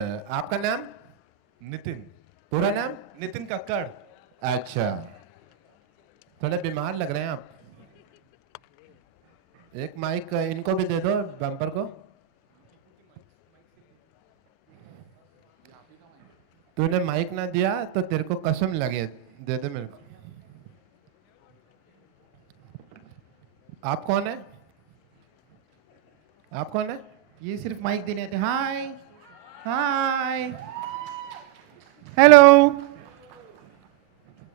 आपका नाम? नितिन। पूरा नाम? नितिन कक्कड़। अच्छा, थोड़े बीमार लग रहे हैं आप। एक माइक इनको भी दे दो, बम्पर को। तूने माइक ना दिया तो तेरे को कसम लगे। दे दे मेरे को। आप कौन है? आप कौन है? ये सिर्फ माइक देने आते। हाय हाय हेलो।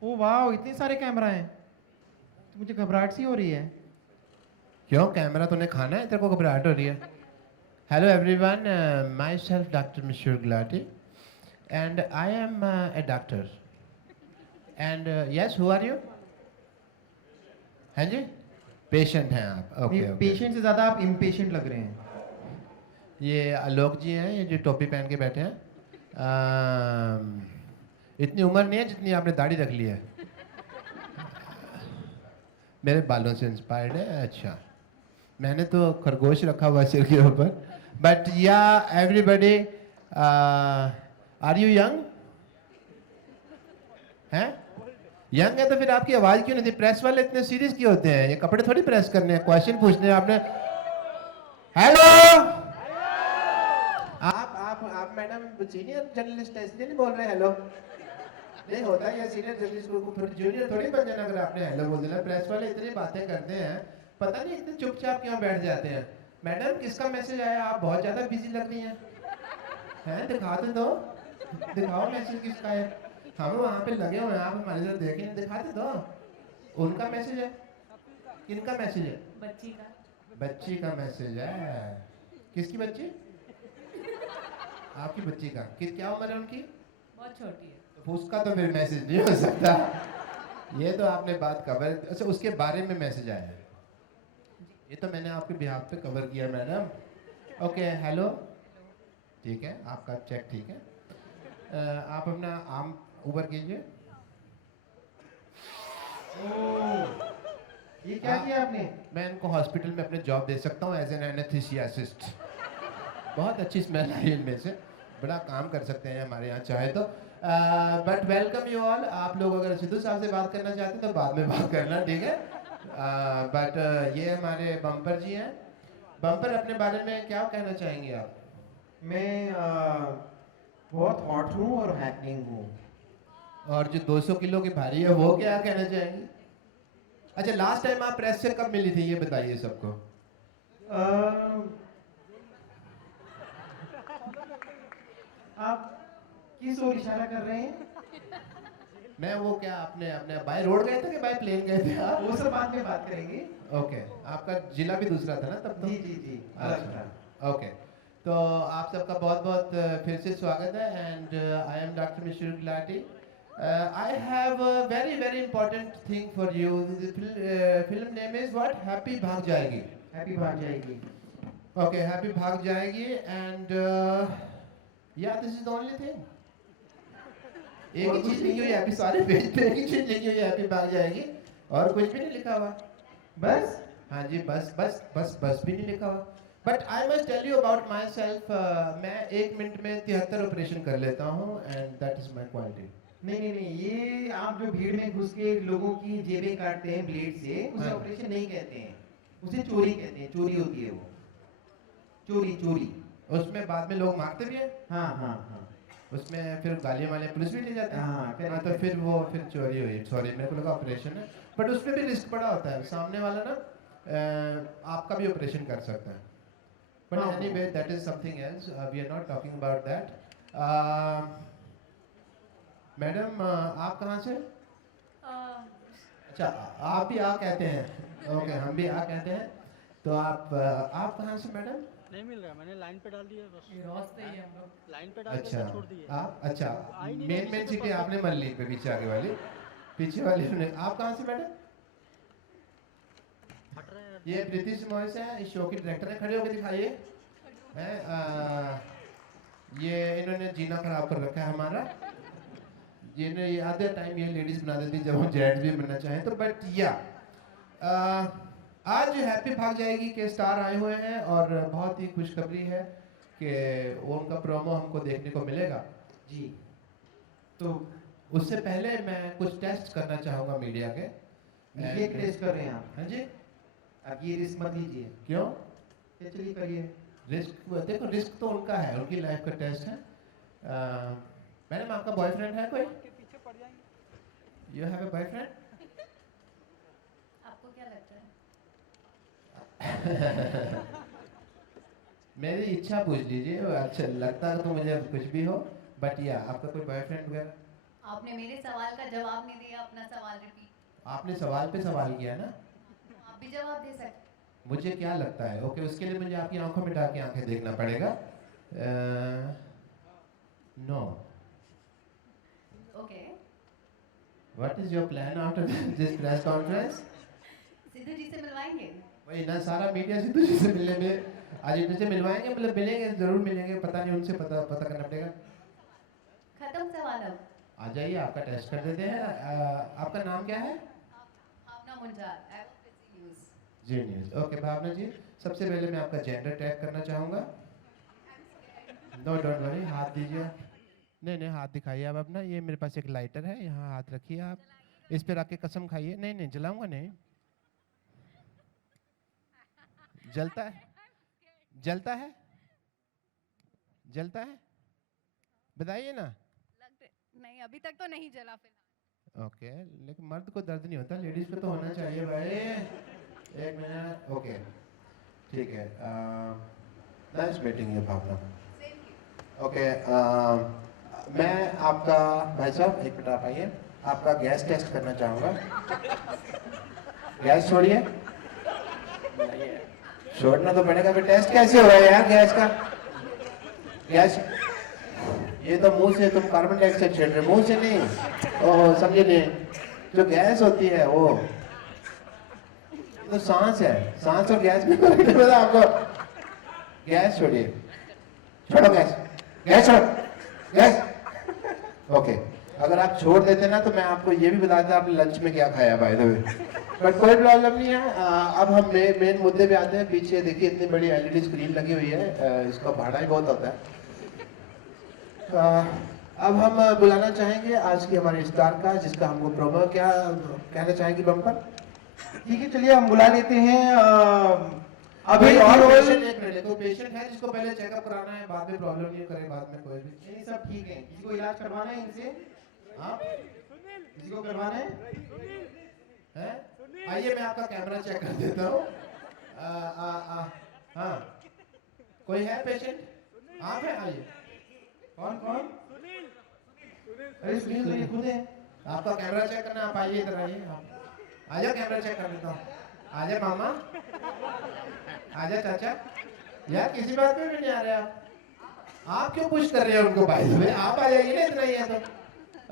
ओ वाह, इतने सारे कैमरा हैं तो मुझे घबराहट सी हो रही है। क्यों, कैमरा तूने खाना है, तेरे को घबराहट हो रही है? Hello everyone, myself doctor Mishra Gulati and I am a doctor and yes, who are you? हैं जी, पेशेंट हैं आप? Okay okay. पेशेंट से ज्यादा आप इम्पेशेंट लग रहे हैं। ये आलोक जी हैं, ये जो टोपी पहन के बैठे हैं। इतनी उम्र नहीं है जितनी आपने दाढ़ी रख ली है। मेरे बालों से इंस्पायर्ड है? अच्छा, मैंने तो खरगोश रखा हुआ सिर के ऊपर। बट या एवरीबडी, आर यू यंग? हैं? यंग है तो फिर आपकी आवाज क्यों नहीं थी? प्रेस वाले इतने सीरियस क्यों होते हैं? ये कपड़े थोड़ी प्रेस करने हैं, क्वेश्चन पूछने हैं आपने। हेलो, आप मैडम सीनियर जर्नलिस्ट है इसलिए नहीं बोल रहे हेलो? नहीं होता ये सीनियर जर्नलिस्ट को थोड़ी जूनियर थोड़ी बन जाना अगर आपने हेलो बोल देना। प्रेस वाले इतनी बातें करते हैं, पता नहीं इतने चुपचाप क्यों बैठ जाते हैं। मैडम किसका मैसेज आया? आप बहुत ज्यादा बिजी लग रही हैं। हैं, दिखा दो, दिखाओ मैसेज किसका है। हम वहाँ पे लगे हुए हैं, आप हमारी तरफ देखें, दिखाते दो। उनका मैसेज है? किनका मैसेज है? बच्ची का। बच्ची का मैसेज है? किसकी बच्ची? आपकी बच्ची का? क्या उम्र है उनकी? बहुत छोटी है। तो उसका तो फिर मैसेज नहीं हो सकता। ये तो आपने बात कवर, अच्छा उसके बारे में मैसेज आया है? ये तो मैंने आपके बिहाफ पे कवर किया मैडम। ओके हेलो, ठीक है, आपका चेक ठीक है। आप अपना आम ऊपर कीजिए। ये क्या किया आपने? मैं इनको हॉस्पिटल में अपने जॉब दे सकता हूँ एज एन एनेस्थीसियासिस्ट। बहुत अच्छी स्मेल आई इनमें से, बड़ा काम कर सकते हैं हमारे यहाँ चाहे तो। But welcome you all. आप लोग अगर सिद्धू साहब से बात करना चाहते हैं तो बाद में बात करना, ठीक है? बट ये हमारे बम्पर जी हैं। बम्पर, अपने बारे में क्या कहना चाहेंगे आप? मैं बहुत हॉट हूँ और हैपनिंग हूँ। और जो 200 किलो की भारी है वो क्या कहना चाहेंगे? अच्छा, लास्ट टाइम आप प्रेस से कब मिली थी ये बताइए सबको। आप किस ओर इशारा कर रहे हैं? मैं वो क्या, आपने अपने बाय रोड गए थे कि बाय प्लेन गए थे आप? वो सब बाद में बात करेंगे। ओके, आपका जिला भी दूसरा था ना तब तो? जी जी जी, अलग था। ओके, तो आप सबका बहुत बहुत फिर से स्वागत है and I M doctor Mishra Gulati. I have a very very important thing for you. Film name is what? Happy भाग जाएगी। हैप्पी भाग जाएगी। ओके, हैप्पी भाग जाएगी एंड या this is the only thing. एक ही चीज लिखी हुई है, हैप्पी, सारे पेज पे एक ही चीज लिखी हुई है, हैप्पी भाग जाएगी, और कुछ भी नहीं लिखा हुआ। बस? हाँ जी, बस बस बस बस भी नहीं लिखा हुआ। But I must tell you about myself. मैं 1 मिनट में 73 ऑपरेशन कर लेता हूँ and that is my quality. नहीं नहीं नहीं, ये आप जो भीड़ में घुस के लोगों की जेबें काटते हैं ब्लेड से, उसे हाँ। ऑपरेशन नहीं कहते हैं, उसे चोरी कहते हैं। चोरी होती है वो, चोरी चोरी। उसमें बाद में लोग मारते भी हैं। हाँ हाँ हाँ। उसमें फिर गालियाँ वाले पुलिस भी ले जाते हैं। हाँ, हाँ, correct, तो फिर वो फिर चोरी हुई। सॉरी, मेरे को लगा ऑपरेशन है, बट उसमें भी रिस्क बड़ा होता है। सामने वाला ना आपका भी ऑपरेशन कर सकता है। बट हाँ। Anyway that is something else, we are not talking about that. Madam, आप कहाँ से? अच्छा, आप भी आ कहते हैं? ओके, हम भी आ कहते हैं। तो आप कहाँ से मैडम? नहीं मिल रहा, मैंने लाइन पे डाल दिया बस। रोजते ही हम लोग। लाइन पे डाल अच्छा, के छोड़ दिए। आप अच्छा, आई नहीं मेन रही, मेन इसी पे सीटें आपने मन ली पे, पीछे आगे वाली, पीछे वाली ने। आप कहाँ से मैडम? फट रहा है यार। ये प्रीति सिमोइस है, इस शो की डायरेक्टर है। खड़े होकर दिखाइए। हैं, ये इन्होंने जीना खराब कर रखा है हमारा। ये आधे टाइम ये लेडीज बना देती जब हम जेंट्स भी बनना चाहें तो। बट या आज हैप्पी भाग जाएगी के स्टार आए हुए हैं और बहुत ही खुशखबरी है कि वो उनका प्रोमो हमको देखने को मिलेगा। जी, तो उससे पहले मैं कुछ टेस्ट करना चाहूँगा मीडिया के। ये टेस्ट कर रहे हैं आप? हाँ जी। आप ये रिस्क मत लीजिए। क्यों? ये चलिए करिए। रिस्क देखो, रिस्क तो उनका है, उनकी लाइफ का टेस्ट है। मैडम आपका बॉयफ्रेंड है कोई? You have a boyfriend? आपको क्या लगता है? मेरी इच्छा पूछ लीजिए, अच्छा लगता तो मुझे कुछ भी हो, बट या आपका कोई बॉयफ्रेंड वगैरह? आपने मेरे सवाल का जवाब नहीं दिया, अपना सवाल रिपीट। आपने सवाल पे सवाल किया ना। आप भी जवाब दे सकते। मुझे क्या लगता है? ओके, उसके लिए मुझे आपकी आंखों में डाल के आंखें देखना पड़ेगा। No. Okay. What is your plan after this press conference? Sidhu ji से मिलवाएंगे? वही ना, सारा मीडिया सिद्धू जी से मिलने में आज इनसे मिलवाएंगे, मतलब मिलेंगे, जरूर मिलेंगे, पता नहीं उनसे पता करना पड़ेगा। खत्म सवाल अब। आ जाइए, आपका टेस्ट कर देते हैं। आपका नाम क्या है? भावना मुंजाल, एवोकेसी न्यूज़। जी न्यूज़। ओके भावना जी, सबसे पहले मैं आपका जेंडर टैग करना चाहूँगा। नो डोंट वरी, हाथ दीजिए। नहीं हाथ दिखाइए आप अपना। ये मेरे पास एक लाइटर है, यहाँ हाथ रखिए आप, इस पे रख के कसम खाइए। नहीं जलाऊंगा नहीं। जलता है? जलता है? जलता है? बताइए ना। नहीं, अभी तक तो नहीं जला फिलहाल। ओके, लेकिन मर्द को दर्द नहीं होता, लेडीज को तो होना चाहिए भाई। एक मिनट। ओके ठीक है। Nice meeting you Bhavna. Okay, मैं आपका भाई साहब एक मिनट आप आइए, आपका गैस टेस्ट करना चाहूँगा। गैस छोड़िए। छोड़ना तो पड़ेगा, फिर टेस्ट कैसे हो रहा है यार गैस का? गैस ये तो मुंह से तुम कार्बन डाइऑक्साइड छेड़ रहे, मुंह से नहीं। ओह समझे नहीं, जो गैस होती है वो तो सांस है, सांस और गैस में फर्क नहीं पता आपको? गैस छोड़िए, छोड़ो गैस, गैस छोड़ो, गैस। ओके, अगर आप छोड़ देते ना तो मैं आपको ये भी बता देता आपने लंच में क्या खाया बाय द वे, बट कोई प्रॉब्लम नहीं है। अब हम मेन मुद्दे पे आते हैं। पीछे देखिए इतनी बड़ी एलईडी स्क्रीन लगी हुई है, इसका भाड़ा ही बहुत होता है। अब हम बुलाना चाहेंगे आज की हमारे स्टार का, जिसका हमको प्रोमो क्या कहना चाहेंगे बम्पर? ठीक है, चलिए हम बुला लेते हैं। अभी अभी और और पेशेंट एक मिनट, तो पेशेंट है जिसको पहले चेकअप कराना है, बाद में प्रॉब्लम नहीं करे, बाद में कोई भी। नहीं, सब ठीक है। किसी को इलाज करवाना है इनसे? हाँ किसी को करवाना है? हैं? आइए मैं आपका कैमरा चेक कर देता हूँ। हाँ, कोई है पेशेंट? आप है? आइए। कौन कौन? अरे सुनील तो ये खुद है। आपका कैमरा चेक करना, आप आइए इधर आइए। आजा कैमरा चेक कर लेता हूँ। आजा मामा, आजा चाचा। यार किसी बात में भी नहीं आ रहे आप क्यों पुश कर रहे हैं उनको? भाई भाई आप आ जाइए ना, इतना ही है तो।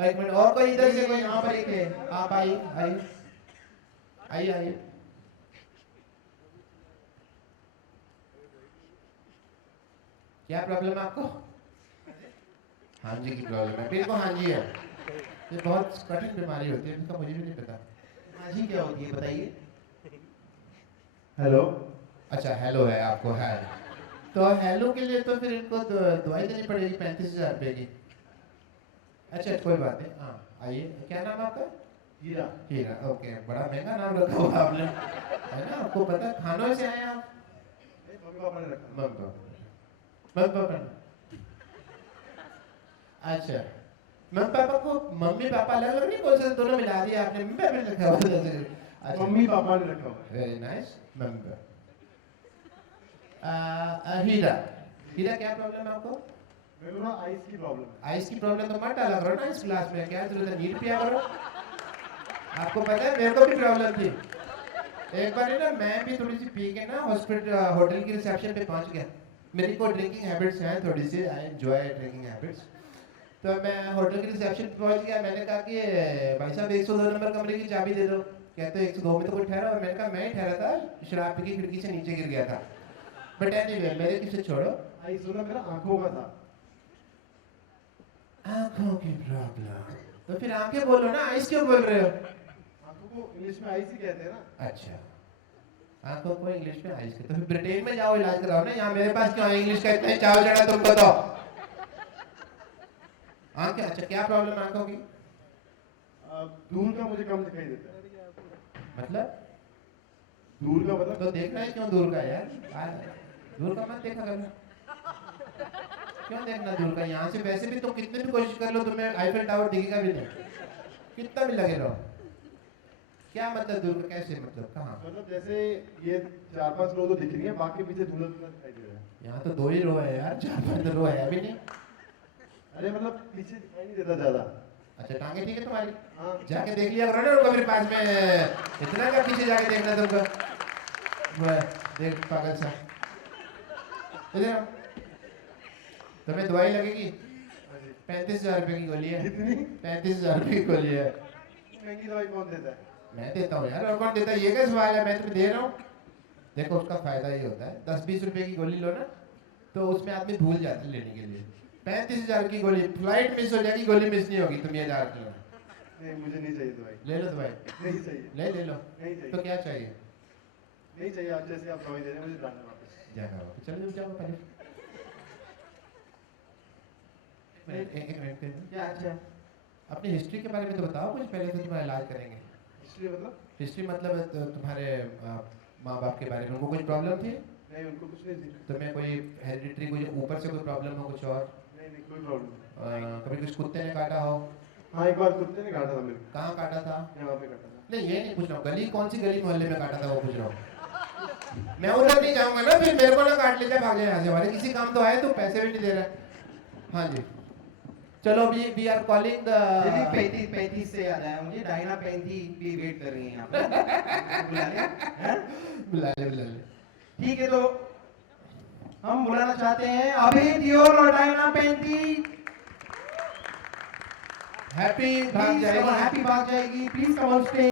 एक मिनट और, कोई इधर से कोई यहाँ पर एक है, आप आइए आइए आइए आइए। क्या प्रॉब्लम है आपको? हाँ जी की प्रॉब्लम है, मेरे को हाँ जी है। ये बहुत कठिन बीमारी होती है, इसका मुझे भी नहीं पता। हाँ जी क्या होती है बताइए। हेलो। अच्छा हेलो है आपको, है तो हेलो के लिए तो फिर इनको दवाई देनी पड़ेगी 35,000 रुपये की। अच्छा कोई बात नहीं, हाँ आइए। क्या नाम आपका? हीरा। हीरा, ओके, बड़ा महंगा नाम रखा हुआ आपने, है ना? आपको पता है खानों से आए आप? मम्मी पापा ने रखा। मम्मी पापा ने? अच्छा, मम्मी पापा को मम्मी पापा अलग अलग नहीं बोल सकते, दोनों मिला दिया आपने, मम्मी पापा ने रखा हुआ। मम्मी पापा ने रखा हुआ। Very nice. Mummy papa. हीरा, हीरा क्या प्रॉब्लम है आपको? मेरे को ना आइस की प्रॉब्लम है। आइस की प्रॉब्लम तो मत डाला करो ना इस क्लास में, क्या जरूरत है? नीट पिया करो। आपको पता है मेरे को भी प्रॉब्लम थी एक बार ना, मैं भी थोड़ी सी पी के ना हॉस्पिटल होटल की रिसेप्शन पे पहुंच गया। मेरी को ड्रिंकिंग हैबिट्स हैं थोड़ी सी, आई एंजॉय ड्रिंकिंग हैबिट्स। तो मैं होटल की रिसेप्शन पे पहुंच गया। मैंने कहा कि भाई साहब 102 नंबर कमरे की चाबी दे दो। कहते 102 में तो कोई ठहरा। मैंने कहा मैं ही ठहरा था, शराब पी की खिड़की से नीचे गिर गया था। बट एनीवे मेरे किसे छोड़ो। आइस होना मेरा आंखों का था। आंखों की प्रॉब्लम, तो फिर आंखें बोलो ना, आइस क्यों बोल रहे हो? आंखों को इंग्लिश में आइस ही कहते हैं ना। अच्छा आंखों को इंग्लिश में आइज के, तो फिर ब्रिटेन में जाओ इलाज कराओ ना, यहाँ मेरे पास क्यों आए इंग्लिश का इतना चाव चढ़ा तुमको तो। आंखें, अच्छा क्या प्रॉब्लम है आंखों की? दूर का मुझे कम दिखाई देता है। मतलब दूर का मतलब तो देखना है क्यों दूर का यार? दूर का मत देखा करना, क्यों देखना दूर का? यहाँ से वैसे भी तुम कितने भी कोशिश कर लो तुम्हें आईफिल टावर दिखेगा भी नहीं, कितना भी लगे रहो। क्या मतलब दूर का, कैसे मतलब कहाँ? मतलब जैसे ये 4-5 रो तो दिख रही है, बाकी पीछे धुंधला धुंधला दिखाई दे रहा है। यहाँ तो 2 ही रो है यार, 4-5 रो है भी नहीं। अरे मतलब पीछे दिखाई नहीं देता ज्यादा। अच्छा टांगे ठीक है तुम्हारी? हाँ जाके देख लिया करो ना उनको मेरे पास में, इतना का पीछे जाके देखना तुमको। देख पागल सा, इधर आओ। तुम्हें दवाई लगेगी 35,000 रुपए की गोली है। कितनी 35,000 रुपए की गोली है। महंगी दवाई कौन देता है? मैं देता हूँ यार, और कौन देता है? ये क्या सवाल है, मैं तुम्हें दे रहा हूँ। देखो उसका फायदा ये होता है, 10-20 रुपए की गोली लो ना तो उसमें आदमी भूल जाता है लेने के लिए। 35,000 की गोली, फ्लाइट मिस हो जाएगी, गोली मिस नहीं होगी, तुम ये याद रखो। नहीं मुझे नहीं चाहिए दवाई। ले लो दवाई, नहीं चाहिए। ले लो। नहीं चाहिए। तो क्या चाहिए? नहीं चाहिए, आप जैसे आप दवाई दे रहे हैं मुझे जाना है वापस। जाना होगा, चलो जाओ पहले। एक मिनट, क्या? अच्छा अपनी हिस्ट्री के बारे में तो बताओ कुछ पहले, तो तुम्हारा इलाज करेंगे। हिस्ट्री मतलब? हिस्ट्री मतलब तुम्हारे माँ बाप के बारे में, उनको कुछ प्रॉब्लम थी? नहीं उनको कुछ नहीं थी। तुम्हें कोई हेरिडिटरी, कोई ऊपर से कोई प्रॉब्लम हो, कुछ और? नहीं नहीं कोई प्रॉब्लम नहीं। कभी कुछ कुत्ते ने काटा हो? हाँ एक बार कुत्ते ने काटा था मेरे को। कहाँ काटा था? यहाँ पे काटा था। नहीं ये नहीं पूछ रहा हूँ, गली कौन सी गली मोहल्ले में काटा था वो पूछ रहा हूँ। मैं उधर नहीं जाऊंगा ना, फिर मेरे को ना काट ले जाए, भाग जाए यहाँ से। हमारे किसी काम तो आए, तो पैसे भी नहीं दे रहा। हाँ जी चलो, वी आर कॉलिंग दीदी द 35 से याद आया मुझे, डायना 35 भी वेट कर रही हैं यहाँ पे। बुला लें? हैं? बुला ले। ठीक है, तो हम बुलाना चाहते हैं अभी दियोर और डायना 35। हैप्पी भाग जाएगी। हैप्पी भाग जाएगी, please come on stage.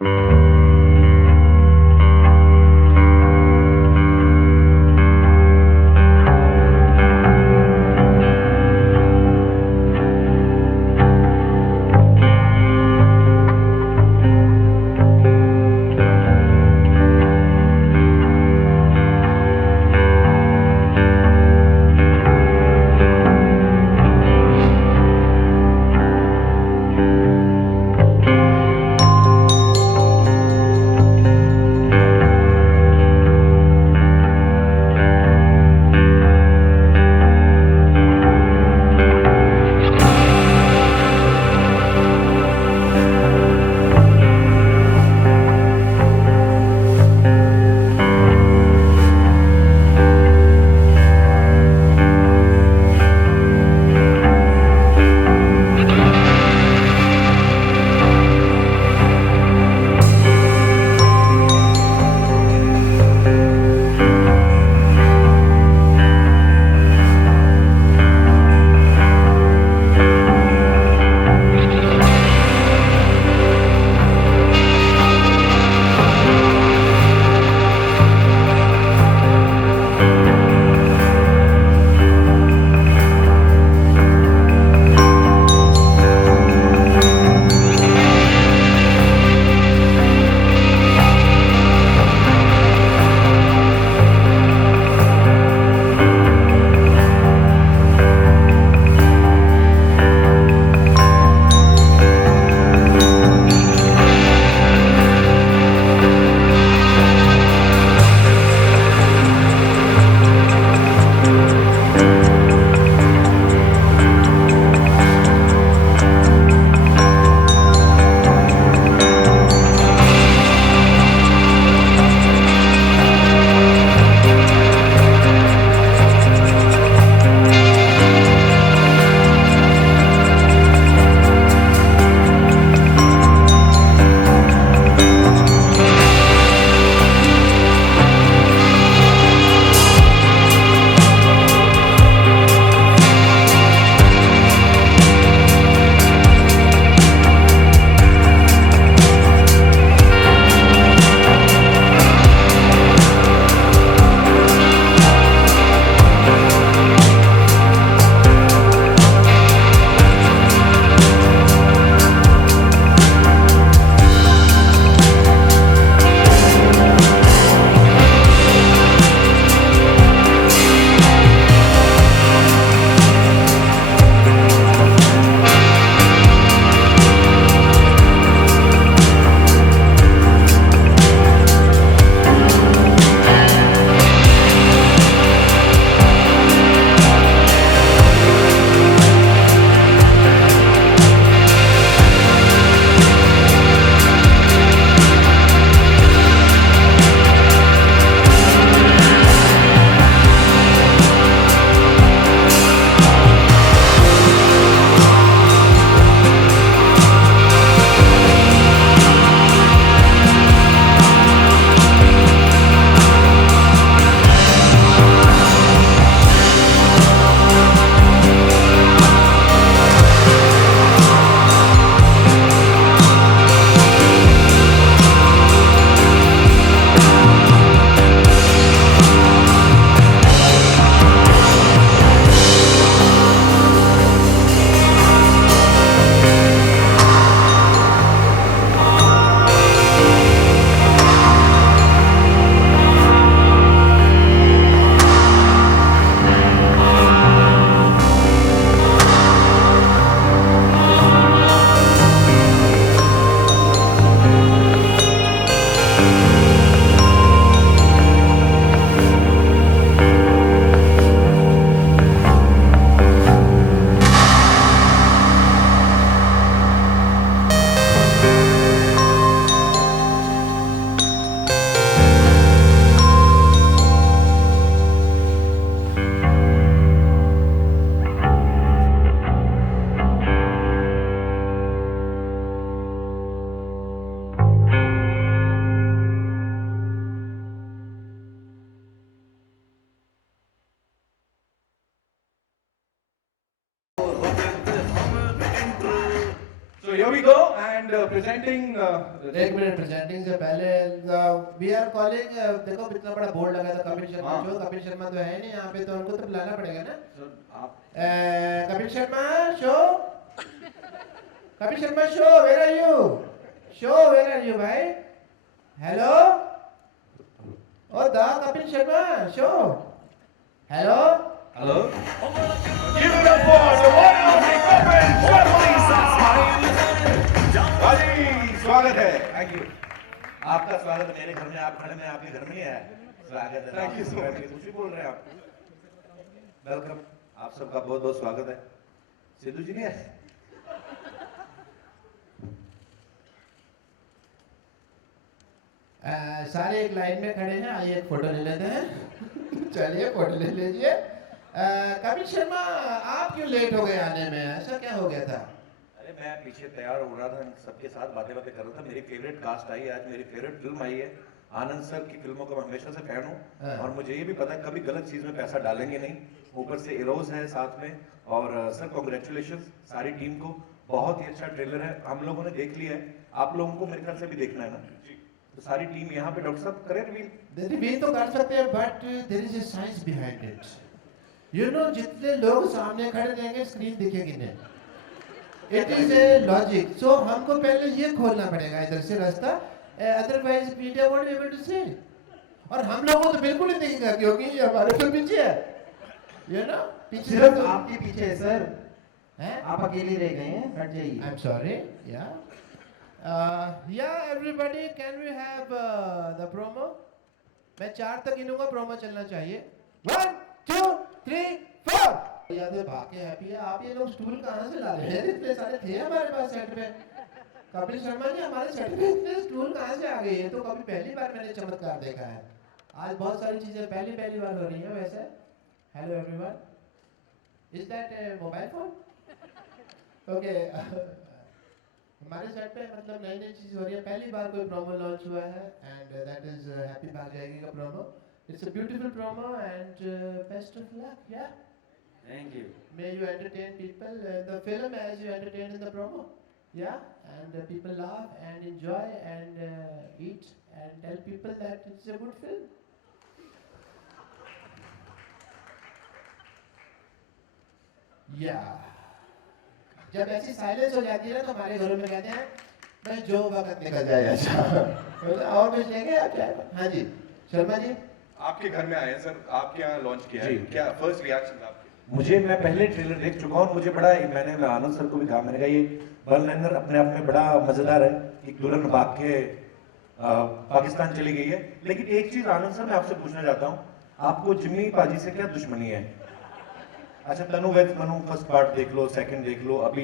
here we go and presenting. एक मिनट प्रेजेंटिंग से पहले वी आर कॉलिंग देखो कितना बड़ा बोर्ड लगा था कपिल शर्मा हाँ। शो कपिल शर्मा तो है नहीं यहाँ पे तो उनको तो बुलाना पड़ेगा ना Sir, आप Kapil Sharma show Kapil Sharma show where are you show where are you भाई hello oh the Kapil Sharma show hello hello. Give it up for the one and only Kapil Sharma. हाजी स्वागत है. Thank you. आपका स्वागत है मेरे घर में, आप खड़े में आपके घर में ही है स्वागत है. Thank you so much. कुछ बोल रहे हैं आप. वेलकम, आप सबका बहुत बहुत स्वागत है. सिद्धू जी नहीं है? सारे एक लाइन में खड़े हैं आइए एक फोटो ले लेते हैं चलिए फोटो ले लीजिए कपिल शर्मा आप क्यों लेट हो गए आने में ऐसा क्या हो गया था अरे मैं पीछे तैयार हो रहा था, सबके साथ बातें बातें कर रहा था. मेरी फेवरेट कास्ट आई है आज, मेरी फेवरेट फिल्म आई है. आनंद सर की फिल्मों का मैं हमेशा से फैन हाँ। हूँ और मुझे ये भी पता है कभी गलत चीज में पैसा डालेंगे नहीं. ऊपर से इरोज है साथ में. और सर कॉन्ग्रेचुलेशन सारी टीम को. बहुत ही अच्छा ट्रेलर है, हम लोगों ने देख लिया है. आप लोगों को मेरे ख्याल से भी देखना है ना. तो सारी टीम यहाँ पे डॉक्टर साहब करें रिवील. रिवील तो कर सकते हैं but there is a science behind it you know जितने लोग सामने खड़े रहेंगे स्क्रीन दिखेगी नहीं it is a logic so हमको पहले ये खोलना पड़ेगा इधर से रास्ता otherwise media won't be able to see और हम लोगों तो बिल्कुल नहीं दिखेगा क्योंकि ये हमारे तो पीछे है यू नो पीछे सिर्फ आपके पीछे है सर हैं आप अकेले रह गए हैं हट जाइए आई एम सॉरी या yeah everybody can we have the promo मैं 4 तक गिनूंगा प्रोमो चलना चाहिए 1 2 3 4 याद है भागे हैप्पी है आप ये लोग स्टूल कहाँ से ला रहे हैं इतने सारे थे हमारे पास सेट पे कपिल शर्मा जी हमारे सेट पे इतने स्टूल कहाँ से आ गए ये तो कभी पहली बार मैंने चमत्कार देखा है आज बहुत सारी चीजें पहली बार हो रही हैं वैसे hello everyone is that mobile phone okay हमारे साइड पे मतलब नई चीज हो रही है पहली बार कोई प्रोमो लॉन्च हुआ है एंड दैट इज हैप्पी भाग जाएगी का promo it's a beautiful promo and best of luck yeah thank you. May you entertain people the film as you entertain in the promo yeah and people laugh and enjoy and eat and tell people that it's a good film yeah जब ऐसी silence हो जाती है ना तो हमारे घरों में कहते हैं भाई जो वक्त निकल जाए अच्छा और कुछ लेंगे आप चाहे हाँ जी शर्मा जी आपके घर में आए हैं सर, आपके यहाँ लॉन्च किया है. जी. क्या फर्स्ट रिएक्शन आपके? मुझे मैं पहले ट्रेलर देख चुका हूँ. मुझे बड़ा मैं आनंद सर को भी कहा, मैंने कहा ये वन लाइनर अपने आप में बड़ा मजेदार है. एक दुल्हन भाग के पाकिस्तान चली गई है. लेकिन एक चीज आनंद सर मैं आपसे पूछना चाहता हूँ, आपको जिम्मी पाजी से क्या दुश्मनी है? अच्छा तनु वेद मनु फर्स्ट पार्ट देख लो, सेकंड देख लो. अभी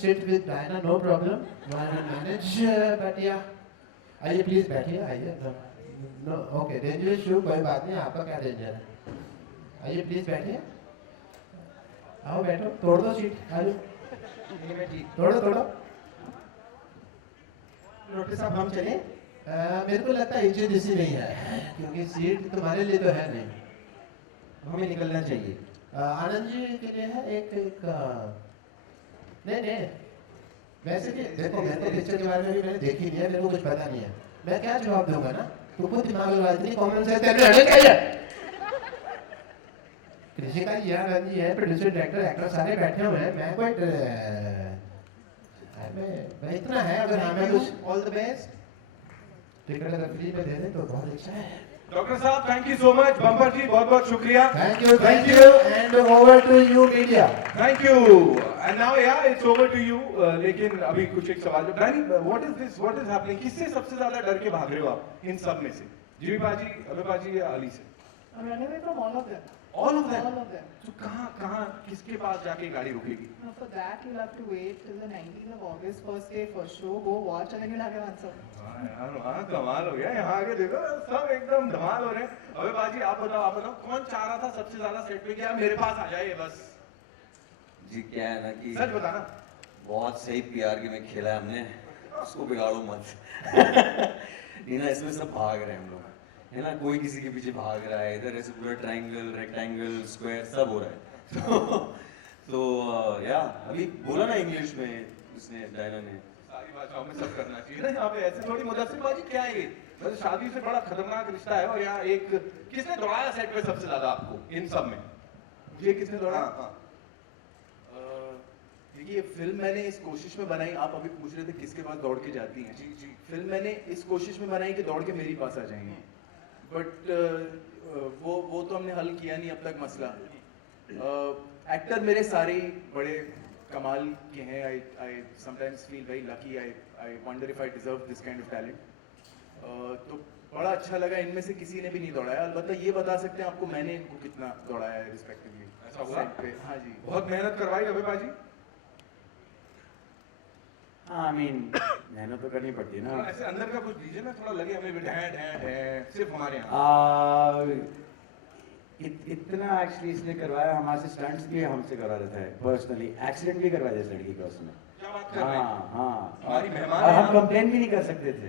sit with Diana, no problem. I will manage, but yeah. आइए प्लीज बैठिए, आइए. नो ओके, डेंजरस शो कोई बात नहीं, आपका क्या डेंजर है. आइए प्लीज बैठिए. आओ बैठो, तोड़ दो सीट, आ जाओ. तोड़ो तोड़ो. डॉक्टर साहब हम चले? मेरे को लगता है इजी नहीं है, क्योंकि सीट तुम्हारे लिए तो है नहीं. हमें निकलना चाहिए. आनंद जी के लिए है एक नहीं नहीं. वैसे भी देखो, मैं तो पिक्चर के बारे में भी मैंने देखी नहीं है, मेरे को कुछ पता नहीं है. मैं क्या जवाब दूंगा ना, तुमको दिमाग लगा, इतनी कॉमन सेंस तेरे में चाहिए. कृषिका जी, आनंद जी है, प्रोड्यूसर, डायरेक्टर, एक्टर सारे बैठे हुए हैं. मैं कोई मैं इतना है, अगर हमें कुछ ऑल द बेस्ट. टिकट अगर फ्री में दे दें तो बहुत अच्छा है. डॉक्टर साहब thank you so much. Bumper ji बहुत बहुत शुक्रिया. Thank you, and over to you media. Thank you. And now या इट्स ओवर टू यू. लेकिन अभी कुछ एक सवाल. Danny, what is this, what is happening? किससे सबसे ज्यादा डर के भाग रहे हो आप इन सब में से? जीवी बाजी, अबे बाजी या अली से? I'm running away from all of them. All of them. All of them. तो कहाँ किसके पास जाके गाड़ी रुकेगी? Now for that you'll have to wait till the 19th of August, first day, first show. Go watch and then you'll have your answer. हाँ यार, वहाँ कमाल हो गया. यहाँ आगे देखो सब एकदम धमाल हो रहे हैं. अबे बाजी आप बताओ कौन चाह रहा था सबसे ज्यादा सेट पे कि यार मेरे पास आ जाए बस? जी क्या है ना कि सच बताना. बहुत सही पीआर गेम खेला है हमने, उसको बिगाड़ो मत. नहीं ना, इसमें सब भाग रहे हैं हम लोग, है ना, कोई किसी के पीछे भाग रहा है. इधर ऐसे पूरा ट्रायंगल, रेक्टेंगल, स्क्वायर सब हो रहा है. तो या अभी बोला ना इंग्लिश में उसने, डायना ने. सारी भाषाओं में सब करना चाहिए ना यहाँ पे. ऐसे थोड़ी. मुदस्सिर बाजी क्या है ये? मतलब शादी से बड़ा खतरनाक रिश्ता है. और यहाँ एक किसने दौड़ाया सेट पे सबसे ज्यादा आपको इन सब में? ये किसने दौड़ाया? हाँ. देखिए फिल्म मैंने इस कोशिश में बनाई, आप अभी पूछ रहे थे किसके पास दौड़ के जाती हैं. जी जी. फिल्म मैंने इस कोशिश में बनाई कि दौड़ के मेरे पास आ जाएंगे, बट वो तो हमने हल किया नहीं अब तक मसला. एक्टर मेरे सारे ही बड़े कमाल के हैं. I sometimes feel very lucky. I wonder if I deserve this kind of talent. तो बड़ा अच्छा लगा. इनमें से किसी ने भी नहीं दौड़ाया. अलबत्ता ये बता सकते हैं आपको मैंने इनको कितना दौड़ाया है रिस्पेक्टिवली. ऐसा हुआ? हाँ जी. बहुत मेहनत करवाई अबे बाजी? आई मीन मेहनत तो करनी पड़ती है ना. ऐसे अंदर का कुछ दीजिए ना, थोड़ा लगे हमें भी ढैं सिर्फ हमारे यहाँ. इतना एक्चुअली इसने करवाया. हमारे से स्टंट्स भी हमसे करवा देता है पर्सनली. एक्सीडेंट भी करवाया इस लड़की का उसने. क्या बात कर रहे हैं? हाँ. हमारी मेहमान और है हम आप. कंप्लेन भी नहीं कर सकते थे.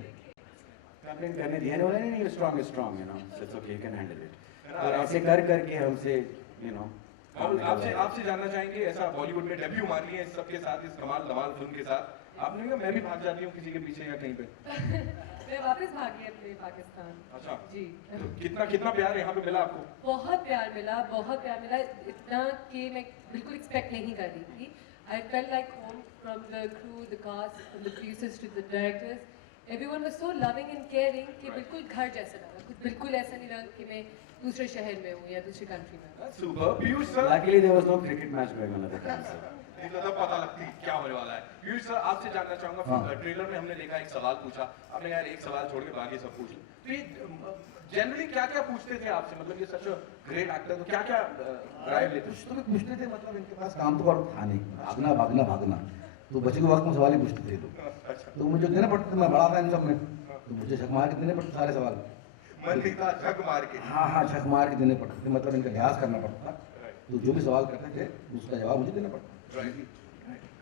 कंप्लेन करने दिया नहीं. नहीं strong, you know, it's okay, you can handle it. और ऐसे करके हमसे, यू नो. आपसे जानना चाहेंगे, ऐसा बॉलीवुड में डेब्यू मार लिए इस सबके साथ, इस कमाल धमाल फिल्म के साथ. आपने कहा मैं भी भाग जाती हूँ किसी के पीछे या कहीं पे. मैं वापस भागी अपने पाकिस्तान. अच्छा. जी. तो कितना प्यार यहाँ पे मिला आपको? बहुत प्यार मिला. इतना कि मैं बिल्कुल एक्सपेक्ट नहीं कर रही थी. I felt like home from the crew, the cast, from the producers to the directors. Everyone was so loving and caring कि बिल्कुल घर जैसा लगा. कुछ बिल्कुल ऐसा नहीं लगा कि मैं दूसरे शहर में हूँ या दूसरी कंट्री में. Super. Piyush sir. Luckily there was no cricket match going on at the time, sir. तो पता लगती क्या होने वाला है. पीयूष सर आपसे जानना चाहूंगा. ट्रेलर में हमने देखा एक सवाल पूछा आपने, यार एक सवाल छोड़ के बाकी सब पूछ लो. तो ये जनरली क्या पूछते थे आपसे? मतलब ये सच ग्रेट एक्टर, तो क्या ड्राइव लेते कुछ तो भी पूछते थे. मतलब इनके पास काम तो और था नहीं, भागना. तो बच्चे के वक्त में सवाल ही पूछते थे लोग. अच्छा. तो मुझे देने पड़ते थे. मैं बड़ा था इन सब में, तो मुझे झक मार के देने पड़ते सारे सवाल. मन दिखता झक मार के. हाँ झक मार के देने पड़ते थे. मतलब इनका लिहाज करना पड़ता था. तो जो भी सवाल करते थे उसका जवाब मुझे देना पड़ता.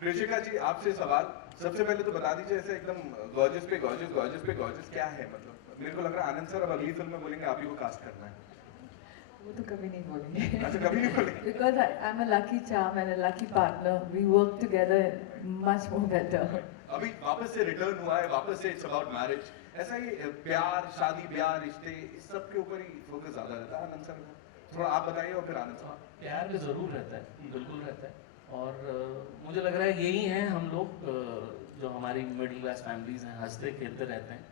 ऋषिका जी आपसे सवाल. सबसे पहले तो बता दीजिए ऐसे एकदम गॉर्जियस पे गॉर्जियस क्या है? मतलब मेरे को लग रहा है आनंद सर अब अगली फिल्म में बोलेंगे आप ही को कास्ट करना है. वो तो कभी नहीं बोलेंगे. अच्छा, कभी नहीं बोलेंगे. Because I'm a lucky charm and a lucky partner. We work together much more better. अभी वापस से रिटर्न हुआ है, वापस से इट्स अबाउट मैरिज. ऐसा ही प्यार, शादी ब्याह, रिश्ते, इस सब के ऊपर ही फोकस ज्यादा रहता है आनंद सर का. थोड़ा आप बताइए और फिर आनंद सर. प्यार भी जरूर रहता है, बिल्कुल रहता है. और मुझे लग रहा है यही हैं हम लोग जो हमारी मिडिल क्लास फैमिलीज हैं, हंसते खेलते रहते हैं.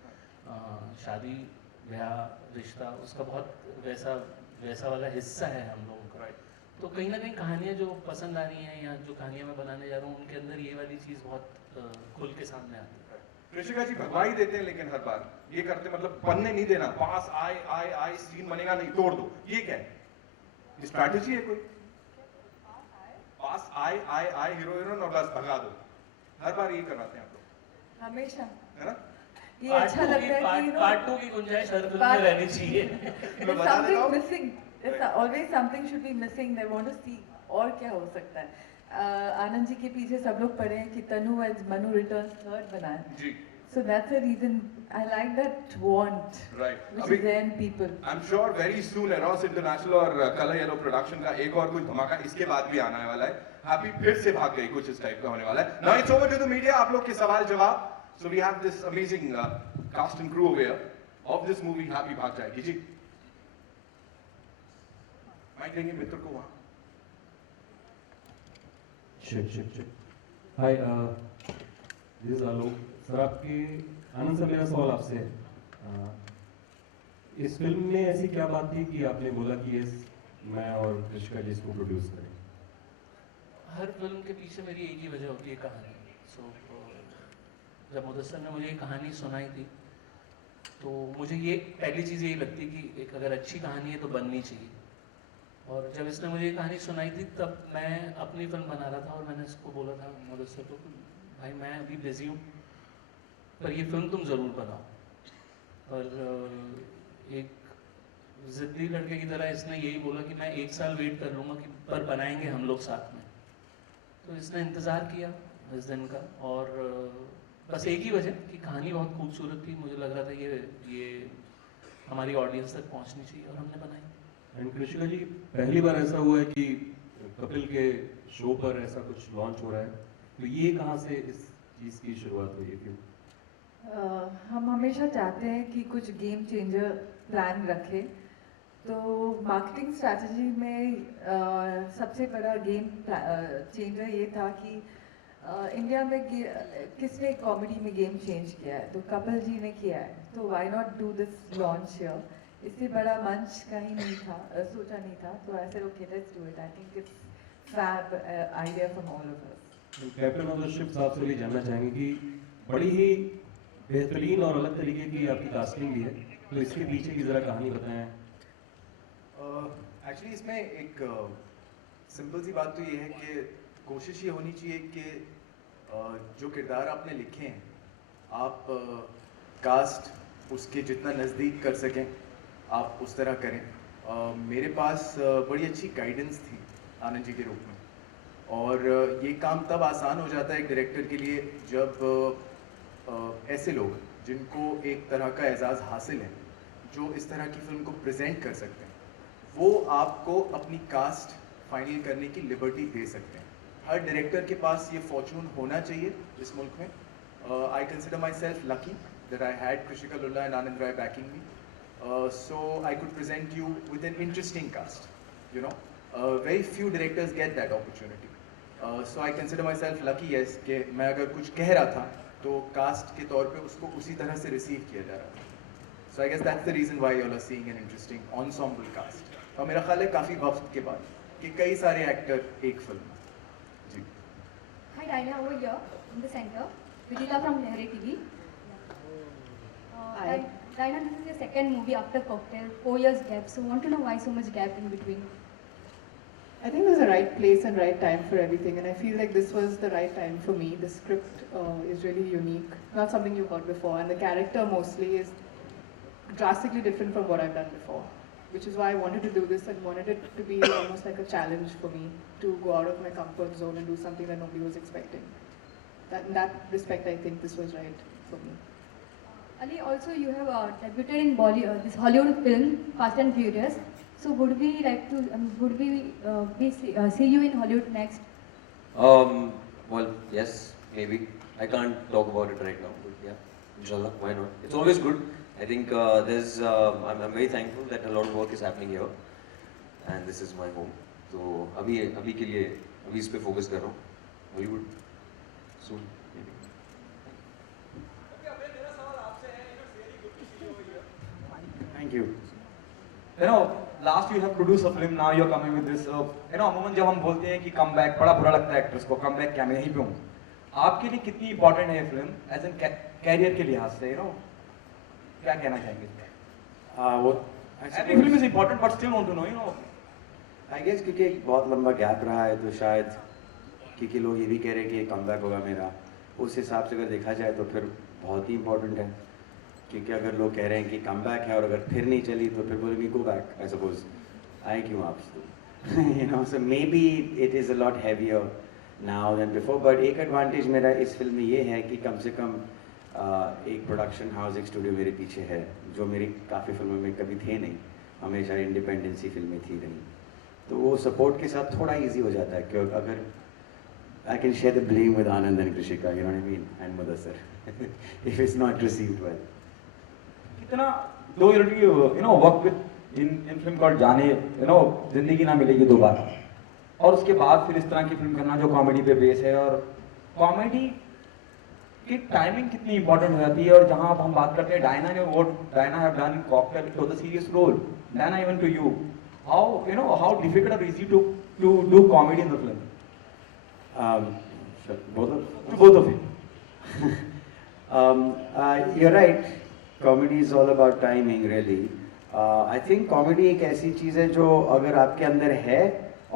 शादी ब्याह रिश्ता उसका बहुत वैसा वाला हिस्सा है हम लोगों का. तो कहीं ना कहीं कहानियाँ जो पसंद आ रही हैं या जो कहानियाँ मैं बनाने जा रहा हूँ उनके अंदर ये वाली चीज़ बहुत खुल के सामने आती है. ऋषिका जी भगवाई देते हैं लेकिन हर बार ये करते, मतलब पन्ने नहीं देना. पास आए सीन बनेगा नहीं, तोड़ दो. ये क्या है? स्ट्रैटेजी है कोई? पास आए हीरो हीरोइन और बस भगा दो. हर बार ये करवाते हैं आप लोग, हमेशा है ना? ये अच्छा लगता है कि पार्ट 2 की गुंजाइश हर फिल्म में रहनी चाहिए। मैं बता देता हूँ, missing, always something should be missing, they want to see और क्या हो सकता है। आनंद जी के पीछे सब लोग पढ़े हैं कि तनु एज मनु रिटर्न्स थर्ड बनाए जी, so that's the reason I like that want right. which is there in people. I am sure very soon arrows international और कलर येलो प्रोडक्शन का एक और कुछ धमाका इसके बाद भी आने वाला है। हैप्पी फिर से भाग गई, कुछ इस टाइप का होने वाला है। Now it's over to the media, आप लोग के सवाल जवाब। So we have this amazing cast and crew over of this movie Happy भाग जाएगी जी। माइक देंगे मित्र को वहां। Hi, this is Alok sir. आपके आनंद सर, मेरा सवाल आपसे है, इस फिल्म में ऐसी क्या बात थी कि आपने बोला कि यस मैं और कृष्का जी इसको प्रोड्यूस करें? हर फिल्म के पीछे मेरी एक ही वजह होती है, कहानी। जब मुदस्सर ने मुझे ये कहानी सुनाई थी तो मुझे ये पहली चीज़ यही लगती कि एक अगर अच्छी कहानी है तो बननी चाहिए। और जब इसने मुझे ये कहानी सुनाई थी तब मैं अपनी फिल्म बना रहा था और मैंने इसको बोला था मुदस्सर को, भाई मैं अभी बिजी हूँ पर ये फिल्म तुम ज़रूर बनाओ। और एक ज़िद्दी लड़के की तरह इसने यही बोला कि मैं 1 साल वेट कर लूँगा कि पर बनाएंगे हम लोग साथ में। तो इसने इंतज़ार किया इस दिन का, और बस एक ही वजह कि कहानी बहुत खूबसूरत थी, मुझे लग रहा था ये हमारी ऑडियंस तक पहुँचनी चाहिए और हमने बनाई। एंड कृष्का जी, पहली बार ऐसा हुआ है कि कपिल के शो पर ऐसा कुछ लॉन्च हो रहा है, तो ये कहाँ से इस चीज़ की शुरुआत हुई है? क्यों? हम हमेशा चाहते हैं कि कुछ गेम चेंजर प्लान रखें, तो मार्केटिंग स्ट्रैटेजी में सबसे बड़ा गेम चेंजर ये था कि इंडिया में किसने कॉमेडी में गेम चेंज किया है, तो कपिल जी ने किया है, तो why not do this launch here. इससे बड़ा मंच कहीं नहीं था, सोचा नहीं था, तो ऐसे okay let's do it. I think it's fab idea from all of us. Captain of the ship साहब से भी जानना चाहेंगे कि बड़ी ही बेहतरीन और अलग तरीके की आपकी कास्टिंग भी है, तो इसके पीछे की ज़रा कहानी बताएं। एक्चुअली इसमें एक सिंपल सी बात तो ये है कि कोशिश ये होनी चाहिए कि जो किरदार आपने लिखे हैं आप कास्ट उसके जितना नज़दीक कर सकें आप उस तरह करें। मेरे पास बड़ी अच्छी गाइडेंस थी आनंद जी के रूप में, और ये काम तब आसान हो जाता है एक डायरेक्टर के लिए जब ऐसे लोग जिनको एक तरह का एजाज़ हासिल है, जो इस तरह की फिल्म को प्रेजेंट कर सकते हैं, वो आपको अपनी कास्ट फाइनल करने की लिबर्टी दे सकते हैं। हर डायरेक्टर के पास ये फॉर्चून होना चाहिए इस मुल्क में। I consider my self lucky that I had कृषिका Lulla and Anand Roy banking me, so I could present you with an interesting cast, you know. Very few directors get that opportunity. So I consider myself lucky, yes, कि मैं अगर कुछ कह रहा था तो cast के तौर पे उसको उसी तरह से रिसीव किया जा रहा था। So I guess that's the reason why you all are seeing an interesting ensemble cast. और मेरा ख्याल है काफ़ी वक्त के बाद कि कई सारे एक्टर एक फिल्म में। जी। Hi Dinah, over here in the center. Vidila from Lehre TV. Hi. Dinah, this is your second movie after Cocktail, 4 years gap. So, want to know why so much gap in between? I think there's a right place and right time for everything, and I feel like this was the right time for me. The script is really unique, not something you've heard before, and the character mostly is drastically different from what I've done before, which is why I wanted to do this and wanted it to be almost like a challenge for me to go out of my comfort zone and do something that nobody was expecting. In that respect, I think this was right for me. Ali, also you have debuted in Bollywood, this Hollywood film, Fast and Furious. So would we like to, see you in Hollywood next? Well, yes, maybe. I can't talk about it right now, but yeah, inshallah, why not? It's always good. I think I'm very thankful that a lot of work is happening here, and this is my home. So अभी के लिए अभी इस पे focus कर रहा हूँ. Hollywood soon, maybe. Thank you. You know, last you have produced a film, now you are coming with this. You know, अमूमन जब हम बोलते हैं कि comeback, बड़ा बुरा लगता है एक्ट्रेस को, comeback क्या मैं यहीं पे हूँ. आपके लिए कितनी important है ये फिल्म एज एन कैरियर के लिहाज से, you know, क्या कहना चाहेंगे इसमें? वो Every film is important, but still want to know, you know. I guess क्योंकि बहुत लंबा गैप रहा है तो शायद क्योंकि लोग ये भी कह रहे हैं कि कमबैक होगा मेरा, उस हिसाब से अगर देखा जाए तो फिर बहुत ही इम्पोर्टेंट है, क्योंकि अगर लोग कह रहे हैं कि कम बैक है और अगर फिर नहीं चली तो फिर बोलेंगे गो बैक, आई सपोज आए क्यों आप you know, so maybe it is a lot heavier now then before, but एक एडवांटेज मेरा इस फिल्म में ये है कि कम से कम एक प्रोडक्शन हाउस, एक स्टूडियो मेरे पीछे है, जो मेरी काफ़ी फिल्मों में कभी थे नहीं, हमेशा इंडिपेंडेंसी फिल्में थी रही, तो वो सपोर्ट के साथ थोड़ा इजी हो जाता है, क्योंकि अगर I can share the blame with Anand and Krishika, you know what I mean, and Mudassar, if it's not received well. कितना दो work with in film called जाने, जिंदगी ना मिलेगी दोबारा, और उसके बाद फिर इस तरह की फिल्म करना जो कॉमेडी पे बेस है, और कॉमेडी की टाइमिंग कितनी इंपॉर्टेंट हो जाती है, और जहां अब हम बात करते हैं डायना ने, वो Diana have done in Cocktail, it was a serious role, Diana even to you, how difficult और easy to do comedy in the film? Both of you. You're right. Comedy is all about timing, really. I think comedy एक ऐसी चीज़ है जो अगर आपके अंदर है,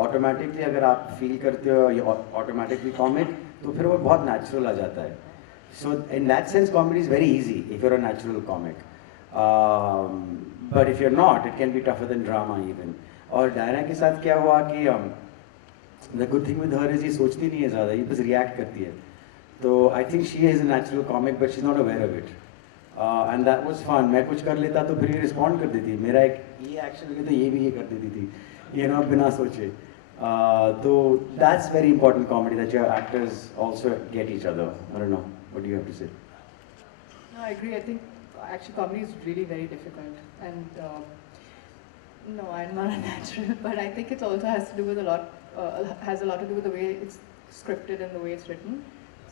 automatically अगर आप फील करते हो ऑटोमेटिकली कॉमिक, तो फिर वो बहुत नेचुरल आ जाता है. So in that sense, comedy is very easy if you're a natural comic. But if you're not, it can be tougher than drama even. और डायना के साथ क्या हुआ कि The good thing with her is ये सोचती नहीं है ज़्यादा, ये बस रिएक्ट करती है. तो I think she is a natural comic, but she's not aware of it. And that was fun. मैं कुछ कर लेता तो फिर ये रिस्पॉन्ड कर देती. मेरा एक ये एक्शन लगे तो ये भी ये कर देती थी, बिना सोचे. तो that's very important comedy, that your actors also get each other. I don't know. What do you have to say? No, I agree. I think actually comedy is really very difficult, and no, I'm not a natural, but I think it also has to do with a lot to do with the way it's scripted and the way it's written.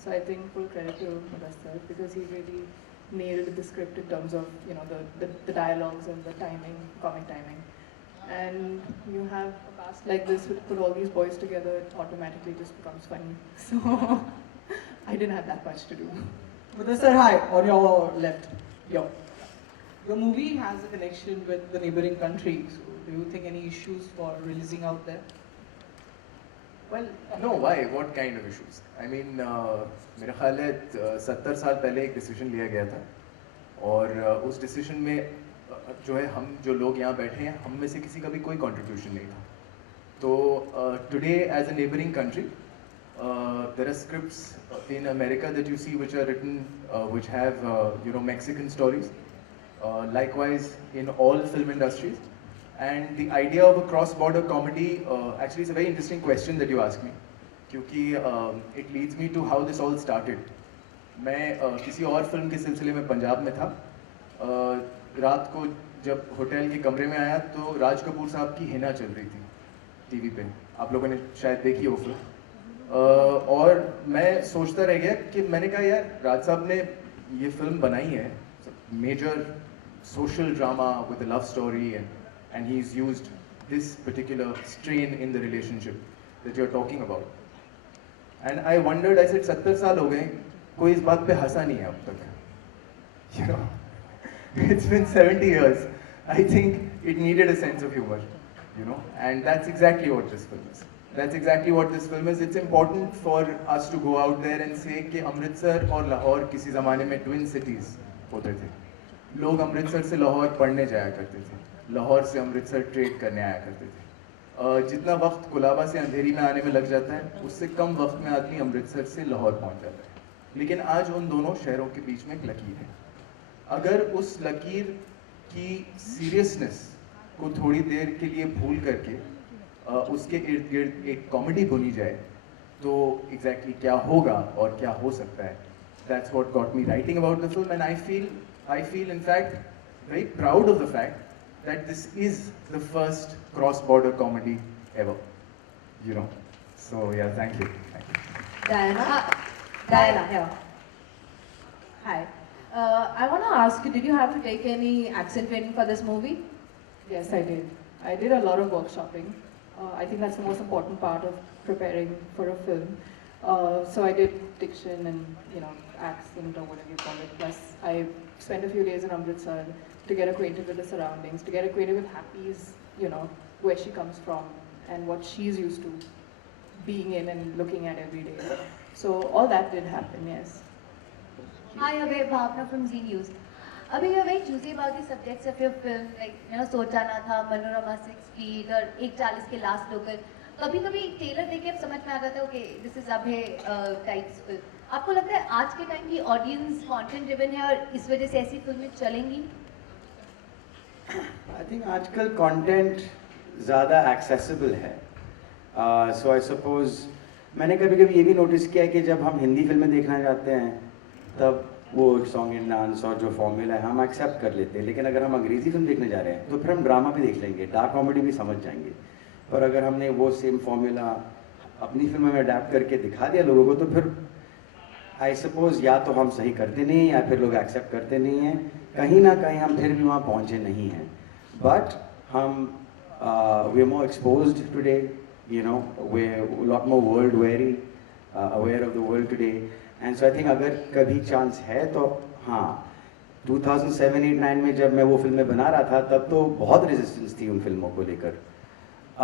So I think full credit to Mudassar, because he really nailed the script in terms of the dialogues and the timing, comic timing. And you have a cast like this, with put all these boys together, it automatically just becomes funny. So I didn't have that much to do. Mudassar, hi, on your left. Your movie has a connection with the neighboring country. So do you think any issues for releasing out there? Well, no, why? What kind of issues? I mean, मेरा ख्याल है 70 साल पहले एक decision लिया गया था, और उस डिसीजन में जो है, हम जो लोग यहाँ बैठे हैं, हम में से किसी का भी कोई कंट्रीब्यूशन नहीं था. तो today as a neighbouring country, there are scripts in America that you see which are written, which have Mexican stories. Likewise in all film industries. And the idea of a cross-border comedy actually is a very interesting question that you asked me, क्योंकि it leads me to how this all started. मैं किसी और film के सिलसिले में पंजाब में था. रात को जब होटल के कमरे में आया तो राज कपूर साहब की हिना चल रही थी टीवी पे. आप लोगों ने शायद देखी वो फिल्म. और मैं सोचता रह गया कि मैंने कहा यार, राज साहब ने ये फिल्म बनाई है, major social drama with a love story, and he's used this particular strain in the relationship that you're talking about. And I wondered, I said 70 साल हो गए, कोई इस बात पे हंसा नहीं है अब तक. It's been 70 years. I think it needed a sense of humor, and that's exactly what this film is. That's exactly what this film is. It's important for us to go out there and say कि अमृतसर और लाहौर किसी ज़माने में twin cities होते थे. लोग अमृतसर से लाहौर पढ़ने जाया करते थे, लाहौर से अमृतसर ट्रेड करने आया करते थे. जितना वक्त कुलाबा से अंधेरी में आने में लग जाता है, उससे कम वक्त में आदमी अमृतसर से लाहौर पहुंच जाता है. लेकिन आज उन दोनों शहरों के बीच में एक लकीर है. अगर उस लकीर की सीरियसनेस को थोड़ी देर के लिए भूल करके उसके इर्द गिर्द एक कॉमेडी बुनी जाए, तो एग्जैक्टली क्या होगा और क्या हो सकता है. That's what got me writing about the film, and I feel in fact very proud of the fact that this is the first cross-border comedy ever. So yeah, thank you. Diana, here. Hi. I want to ask you, did you have to take any accent training for this movie? Yes, I did. I did a lot of workshopping. I think that's the most important part of preparing for a film. So I did diction and accent or whatever you call it. Plus I spent a few days in Amritsar to get acquainted with the surroundings, to get acquainted with Happy's, where she comes from and what she's used to being in and looking at every day. So all that did happen, yes. Hi, Abhay, Bhavna from Z News. Abhi, you're very choosy about the subjects of your film, like सोचा ना था, Manorama 6 feet और 1:40 के last local. कभी-कभी trailer देख के समझ में आ जाता है, okay, this is Abhay types film. आपको लगता है आज के टाइम की ऑडियंस कंटेंट ड्रिवन है और इस वजह से ऐसी फिल्में चलेंगी? आई थिंक आजकल कंटेंट ज़्यादा एक्सेसिबल है. सो आई सपोज मैंने कभी कभी ये भी नोटिस किया है कि जब हम हिंदी फिल्में देखना चाहते हैं तब वो सॉन्ग एंड डांस और जो फॉर्मूला है हम एक्सेप्ट कर लेते हैं, लेकिन अगर हम अंग्रेज़ी फिल्म देखने जा रहे हैं तो फिर हम ड्रामा भी देख लेंगे, डार्क कॉमेडी भी समझ जाएंगे. पर अगर हमने वो सेम फॉर्मूला अपनी फिल्म में अडेप्ट करके दिखा दिया लोगों को तो फिर आई सपोज या तो हम सही करते नहीं हैं या फिर लोग एक्सेप्ट करते नहीं हैं. कहीं ना कहीं हम फिर भी वहाँ पहुँचे नहीं हैं. बट हम we are more exposed today, you know, we're a lot more world weary, aware of the world today, and so I think अगर कभी चांस है तो हाँ, 2007, 8, 9 में जब मैं वो फिल्में बना रहा था तब तो बहुत रेजिस्टेंस थी उन फिल्मों को लेकर.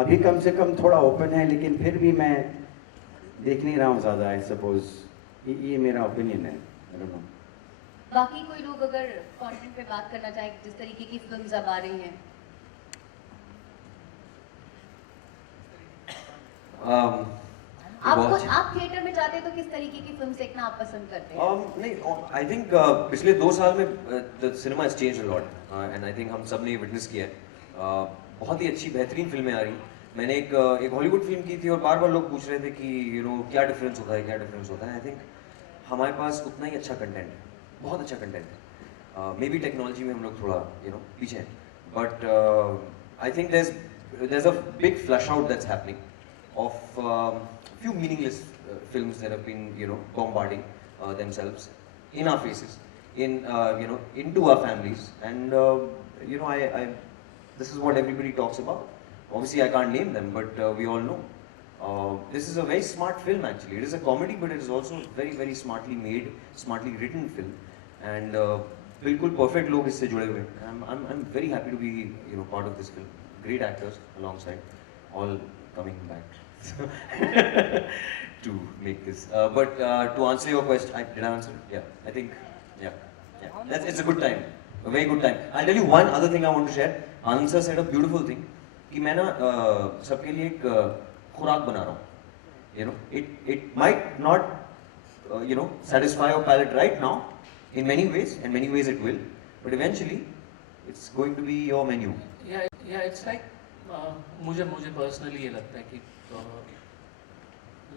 अभी कम से कम थोड़ा ओपन है, लेकिन फिर भी मैं देख नहीं रहा हूँ ज़्यादा. आई सपोज ये मेरा ओपिनियन है. I don't know. बाकी कोई लोग अगर कंटेंट पे बात करना चाहे, जिस तरीके की फिल्म्स अब आ रही हैं, आप थिएटर में जाते हैं तो किस तरीके की फिल्म देखना आप पसंद करते हैं? नहीं, आई थिंक पिछले 2 साल में the cinema has changed a lot and I think हम सब ने विटनेस किया है. बहुत ही अच्छी बेहतरीन फिल्में आ रही. मैंने एक हॉलीवुड फिल्म की थी और बार बार लोग पूछ रहे थे कि यू नो क्या डिफरेंस होता है, क्या डिफरेंस होता है. आई थिंक हमारे पास उतना ही अच्छा कंटेंट है, बहुत अच्छा कंटेंट है. मे बी टेक्नोलॉजी में हम लोग थोड़ा यू नो पीछे हैं, but I think there's a big flush out that's happening of few meaningless films that have been, you know, bombarding themselves in our faces, in you know, into our families, and you know, I this is what everybody talks about. Obviously, I can't name them, but we all know. This is a very smart film actually. It is a comedy, but it is also very, very smartly made, smartly written film, and बिल्कुल perfect लोग इससे जुड़े हुए. I'm very happy to be, you know, part of this film. Great actors alongside, all coming back to make this. But to answer your question, did I answer? Yeah, I think, yeah. It's a good time, a very good time. I'll tell you one other thing I want to share. Anand sir said a beautiful thing कि मैं ना सबके लिए एक खुराक बना रहा हूँ. You know, it might not, you know, satisfy your palate right now. In many ways, and many ways it will, but eventually, it's going to be your menu. Yeah, it's like मुझे personally ये लगता है कि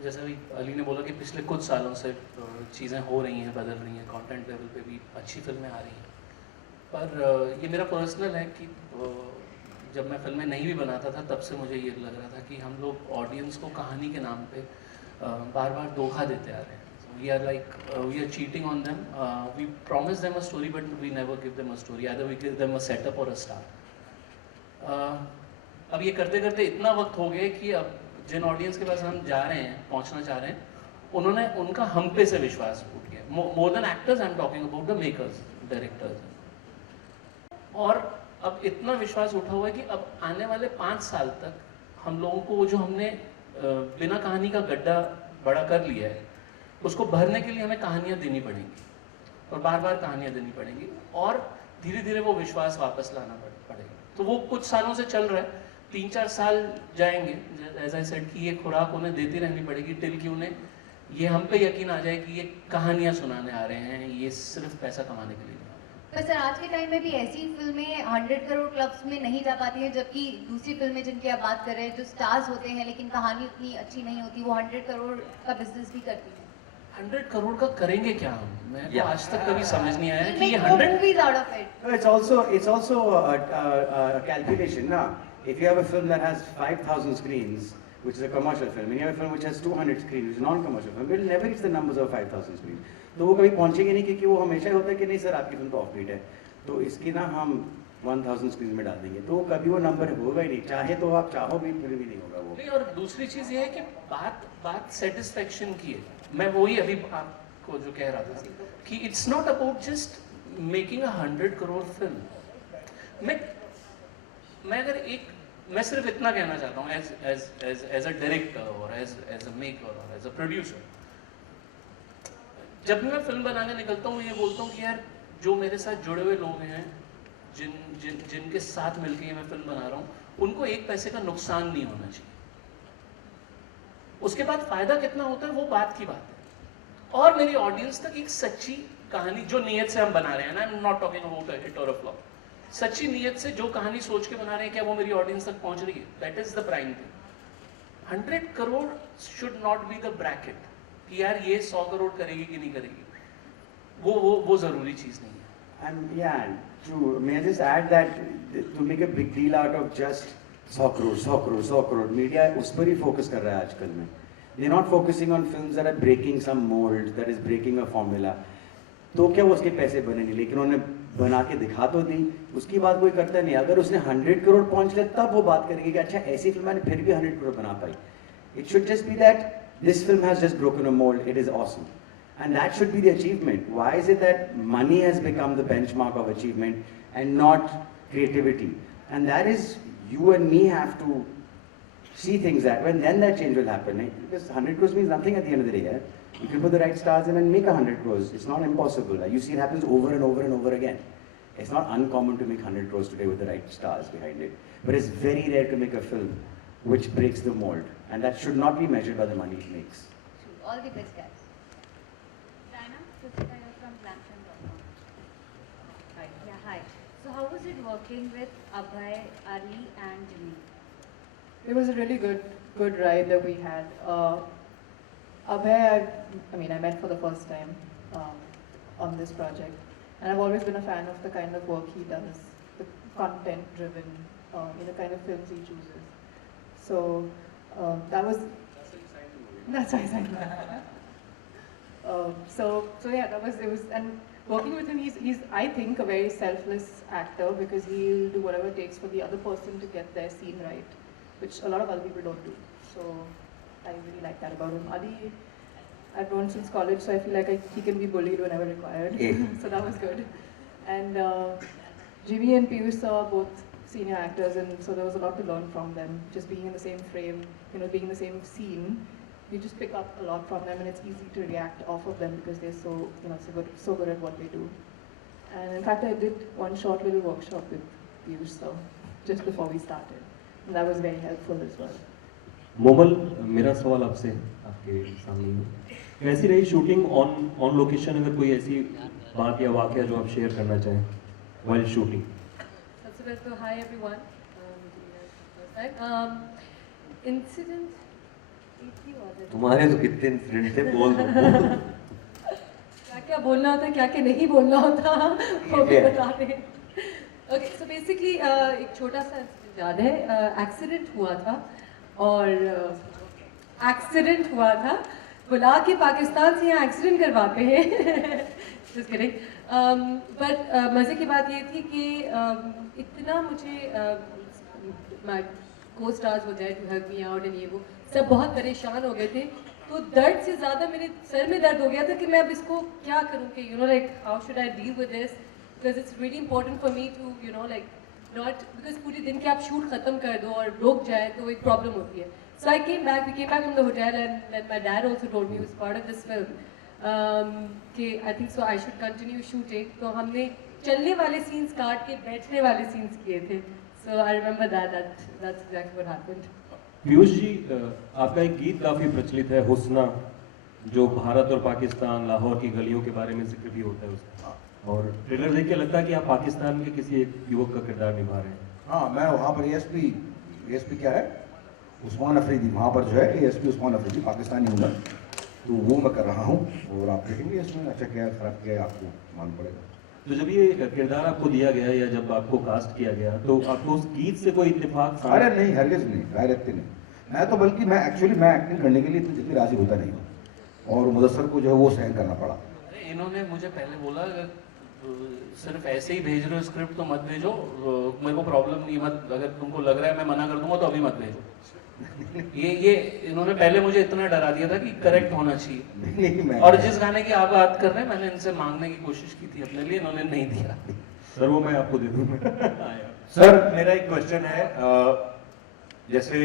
जैसा भी अली ने बोला कि पिछले कुछ सालों से चीज़ें हो रही हैं, बदल रही हैं, कंटेंट लेवल पे भी अच्छी फिल्में आ रही हैं. पर ये मेरा पर्सनल है कि जब मैं फिल्में नहीं भी बनाता था तब से मुझे ये लग रहा था कि हम लोग ऑडियंस को कहानी के नाम पे बार बार धोखा देते आ रहे हैं. We are cheating on them. We promise them a story, but we never give them a story. Either we give them a setup or a star. अब ये करते करते इतना वक्त हो गया कि अब जिन ऑडियंस के पास हम जा रहे हैं, पहुंचना चाह रहे हैं, उन्होंने उनका हम पे से विश्वास उठ गया. More than actors, I'm talking about the makers, directors. और अब इतना विश्वास उठा हुआ है कि अब आने वाले 5 साल तक हम लोगों को जो हमने बिना कहानी का गड्ढा बड़ा कर लिया है, उसको भरने के लिए हमें कहानियाँ देनी पड़ेंगी और बार बार कहानियाँ देनी पड़ेंगी और धीरे धीरे वो विश्वास वापस लाना पड़ेगा. तो वो कुछ सालों से चल रहा है. 3-4 साल जाएंगे, एज आई सेड, कि ये खुराक उन्हें देती रहनी पड़ेगी टिल कि उन्हें ये हम पे यकीन आ जाए कि ये कहानियाँ सुनाने आ रहे हैं, ये सिर्फ पैसा कमाने के लिए. पर सर आज के टाइम में भी ऐसी फिल्में 100 करोड़ क्लब्स में नहीं जा पाती हैं, जबकि दूसरी फिल्में जिनकी आप बात कर रहे हैं जो स्टार्स होते हैं लेकिन कहानी उतनी अच्छी नहीं होती, वो 100 करोड़ का बिजनेस भी करती हैं. 100 करोड़ का करेंगे क्या हम? मैं तो आज तक कभी समझ नहीं आया कि ये 100 movies out of it. It's also a calculation, na. If you have a film that has 5,000 screens, which is a commercial film, and you have a film which has 200 screens, which is a non-commercial film, it will never reach the numbers of 5,000 screens. तो वो कभी पहुंचेंगे नहीं क्योंकि वो हमेशा होता है कि नहीं सर आपकी फिल्म तो ऑफ बीट है, तो इसकी ना हम 1000 स्क्रीन में डाल देंगे, तो कभी वो नंबर होगा ही नहीं, चाहे तो आप चाहो भी फिर भी नहीं होगा वो. नहीं, और दूसरी चीज़ ये है कि बात सेटिस्फेक्शन की है. मैं वही अभी आपको जो कह रहा था कि it's not about just making 100 crore film. मैं सिर्फ इतना कहना चाहता हूँ एज अ डायरेक्टर और एज अ मेकर और एज अ प्रोड्यूसर जब भी मैं फिल्म बनाने निकलता हूँ, मैं ये बोलता हूँ कि यार जो मेरे साथ जुड़े हुए लोग हैं, जिनके साथ मिलकर ये मैं फिल्म बना रहा हूँ, उनको एक पैसे का नुकसान नहीं होना चाहिए। उसके बाद फायदा कितना होता है वो बात की बात है। और मेरी ऑडियंस तक एक सच्ची कहानी, जो नीयत से हम बना रहे हैं ना, I am not talking about a hit और अ फ्लॉप, सच्ची नीयत से जो कहानी सोच के बना रहे हैं, क्या वो मेरी ऑडियंस तक पहुंच रही है? That is the prime thing. 100 crore should not be the bracket कि यार ये 100 करोड़ करेगी कि नहीं करेगी, वो जरूरी चीज नहीं है। And yeah, true. May I just add that to make a big deal out of just 100 crore, media उस पर ही focus कर रहा है आजकल में. They're not focusing on films that are breaking some mold, that is breaking a formula. तो क्या वो उसके पैसे बने नहीं, लेकिन उन्होंने बना के दिखा तो दी, उसकी बात कोई करता नहीं। अगर उसने 100 करोड़ पहुंच लिया तब वो बात करेगी कि अच्छा ऐसी फिल्म मैंने फिर भी 100 करोड़ बना पाई। It should just be that this film has just broken a mold, it is awesome. And that should be the achievement. Why is it that money has become the benchmark of achievement and not creativity? And that is, you and me have to see things that way, and then that change will happen. Right? Because 100 crores means nothing at the end of the day. Yeah? You can put the right stars in and make 100 crores. It's not impossible. You see it happens over and over and over again. It's not uncommon to make 100 crores today with the right stars behind it. But it's very rare to make a film which breaks the mold. And that should not be measured by the money it makes. All the best, guys. From Blanchard.com. Hi. Yeah, hi. So how was it working with Abhay, Ali and Jimmy? It was a really good ride that we had. Abhay, I met for the first time on this project, and I've always been a fan of the kind of work he does, the content-driven, the kind of films he chooses. So that was. That's why I signed that. So yeah, it was, and working with him, he's I think a very selfless actor, because he'll do whatever it takes for the other person to get their scene right, which a lot of other people don't do. So I really like that about him. Ali, I've known since college, so I feel like he can be bullied whenever required. So that was good. And Jimmy and Piyush are both senior actors, and so there was a lot to learn from them. Just being in the same frame, being in the same scene. You just pick up a lot from them, and it's easy to react off of them because they're so good at what they do. And in fact, I did one short little workshop with Piyush just before we started, and that was very helpful as well. Momal, मेरा सवाल आपसे आपके सामने, कैसी रही shooting on location? अगर कोई ऐसी बात या वाकया जो आप शेयर करना चाहें while shooting. सबसे पहले तो hi everyone. Incident. तुम्हारे तो कितने इंसिडेंट थे, बोल दो। क्या क्या बोलना होता है, क्या क्या नहीं बोलना होता, वो भी बता दें। Okay, so basically एक छोटा सा याद है, एक्सीडेंट हुआ था, और एक्सीडेंट हुआ था, बुला के पाकिस्तान से यहाँ एक्सीडेंट करवाते हैं। Just kidding. But मज़े की बात ये थी कि इतना मुझे co-stars हो जाए to help me out and ये वो सब बहुत परेशान हो गए थे, तो दर्द से ज़्यादा मेरे सर में दर्द हो गया था कि मैं अब इसको क्या करूँ, कि like how should I deal with this, because it's really important for me to like not, because पूरे दिन के आप शूट ख़त्म कर दो और रुक जाए तो एक प्रॉब्लम होती है. So we came back from the hotel, and then my dad also told me he was part of this film कि I think so I should continue shooting. तो हमने चलने वाले scenes काट के बैठने वाले scenes किए थे. So I remember that's exactly what happened. Piyush ji, आपका एक गीत काफी प्रचलित है, हुस्ना, जो भारत और पाकिस्तान, लाहौर की गलियों के बारे में जिक्र भी होता है उसका, और ट्रेलर देख के लगता है कि आप पाकिस्तान के किसी एक युवक का किरदार निभा रहे हैं. हाँ, मैं वहाँ पर एएसपी क्या है, उस्मान अफरीदी, वहाँ पर जो है एएसपी उस्मान अफरीदी, पाकिस्तानी हूँ मैं, तो वो मैं कर रहा हूँ, और आप देखेंगे इसमें अच्छा क्या खराब क्या आपको मालूम पड़ेगा. तो जब ये किरदार आपको दिया गया या जब आपको कास्ट किया गया, तो आपको उस गीत से कोई इत्तेफाक? अरे नहीं, हरगिज़ नहीं, डायरेक्ट नहीं. मैं तो बल्कि मैं एक्टिंग करने के लिए इतनी राजी होता नहीं हूँ, और मुदस्सर को जो है वो सहन करना पड़ा. इन्होंने मुझे पहले बोला सिर्फ ऐसे ही भेज रहे हो स्क्रिप्ट तो मत भेजो, मेरे को प्रॉब्लम नहीं, मत, अगर तुमको लग रहा है मैं मना कर दूंगा तो अभी मत भेजो. ये इन्होंने पहले मुझे इतना डरा दिया था कि करेक्ट होना चाहिए. और जिस गाने की आप बात कर रहे हैं, मैंने इनसे मांगने की कोशिश की थी अपने लिए, इन्होंने नहीं दिया. सर वो मैं आपको दे दूँ. सर मेरा एक क्वेश्चन है, जैसे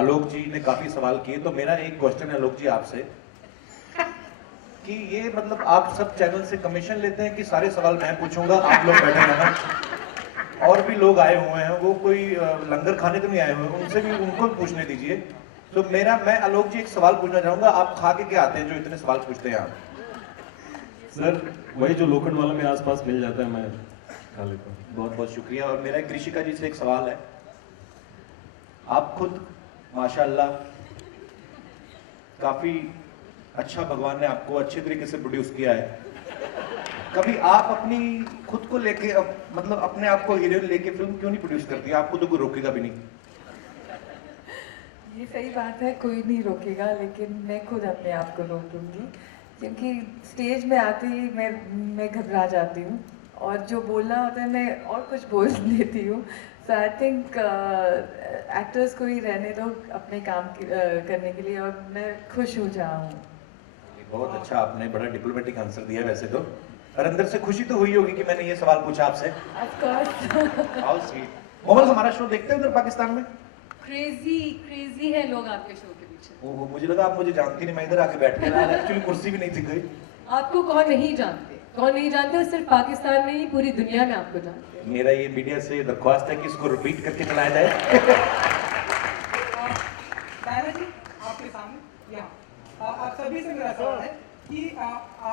आलोक जी ने काफी सवाल किए, तो मेरा एक क्वेश्चन है आलोक जी आपसे कि ये मतलब आप सब चैनल से कमीशन लेते हैं कि सारे सवाल मैं पूछूंगा, आप लोग बैठे रहना। और भी लोग आए हुए हैं, वो कोई लंगर खाने तो नहीं आए हुए, उनसे भी उनको भी पूछने दीजिए। तो मैं आलोक जी एक सवाल पूछना चाहूंगा, आप खा के क्या आते हैं जो इतने सवाल पूछते हैं आप? सर वही जो लोखंड वाला में आसपास मिल जाता है मैं खा लेता हूँ। बहुत बहुत शुक्रिया। और मेरा एक ऋषिका जी से एक सवाल है, आप खुद माशाल्लाह काफी अच्छा, भगवान ने आपको अच्छे तरीके से प्रोड्यूस किया है। कभी आप अपनी खुद को लेके मतलब अपने आप को हीरोइन लेके फिल्म क्यों नहीं प्रोड्यूस करती? आपको तो कोई रोकेगा भी नहीं। ये सही बात है, कोई नहीं रोकेगा, लेकिन मैं खुद अपने आप को रोक लूँगी, क्योंकि स्टेज में आते ही मैं घबरा जाती हूँ और जो बोलना होता है मैं और कुछ बोल देती हूँ। सो आई थिंक एक्टर्स को ही रहने दो अपने काम करने के लिए, और मैं खुश हो जाऊँ। बहुत अच्छा, आपने बड़ा डिप्लोमेटिक आंसर दिया वैसे तो, और अंदर से खुशी तो हुई होगी कि मैंने ये सवाल पूछा आपसे। Of course. How sweet. Mohammad हमारा शो देखते हैं उधर पाकिस्तान में? क्रेजी है लोग आपके शो के पीछे। ओहो, मुझे लगा आप मुझे जानती नहीं, मैं इधर आके बैठ गया, एक्चुअली कुर्सी भी नहीं थी कोई। आपको कौन नहीं जानते, कौन नहीं जानते, और सिर्फ पाकिस्तान में ही, पूरी दुनिया में आपको जानते हैं। मेरा ये मीडिया से दरख्वास्त है कि इसको रिपीट करके चलाया जाए। डायना जी आपके सामने यहाँ आप सभी से मेरा सवाल है कि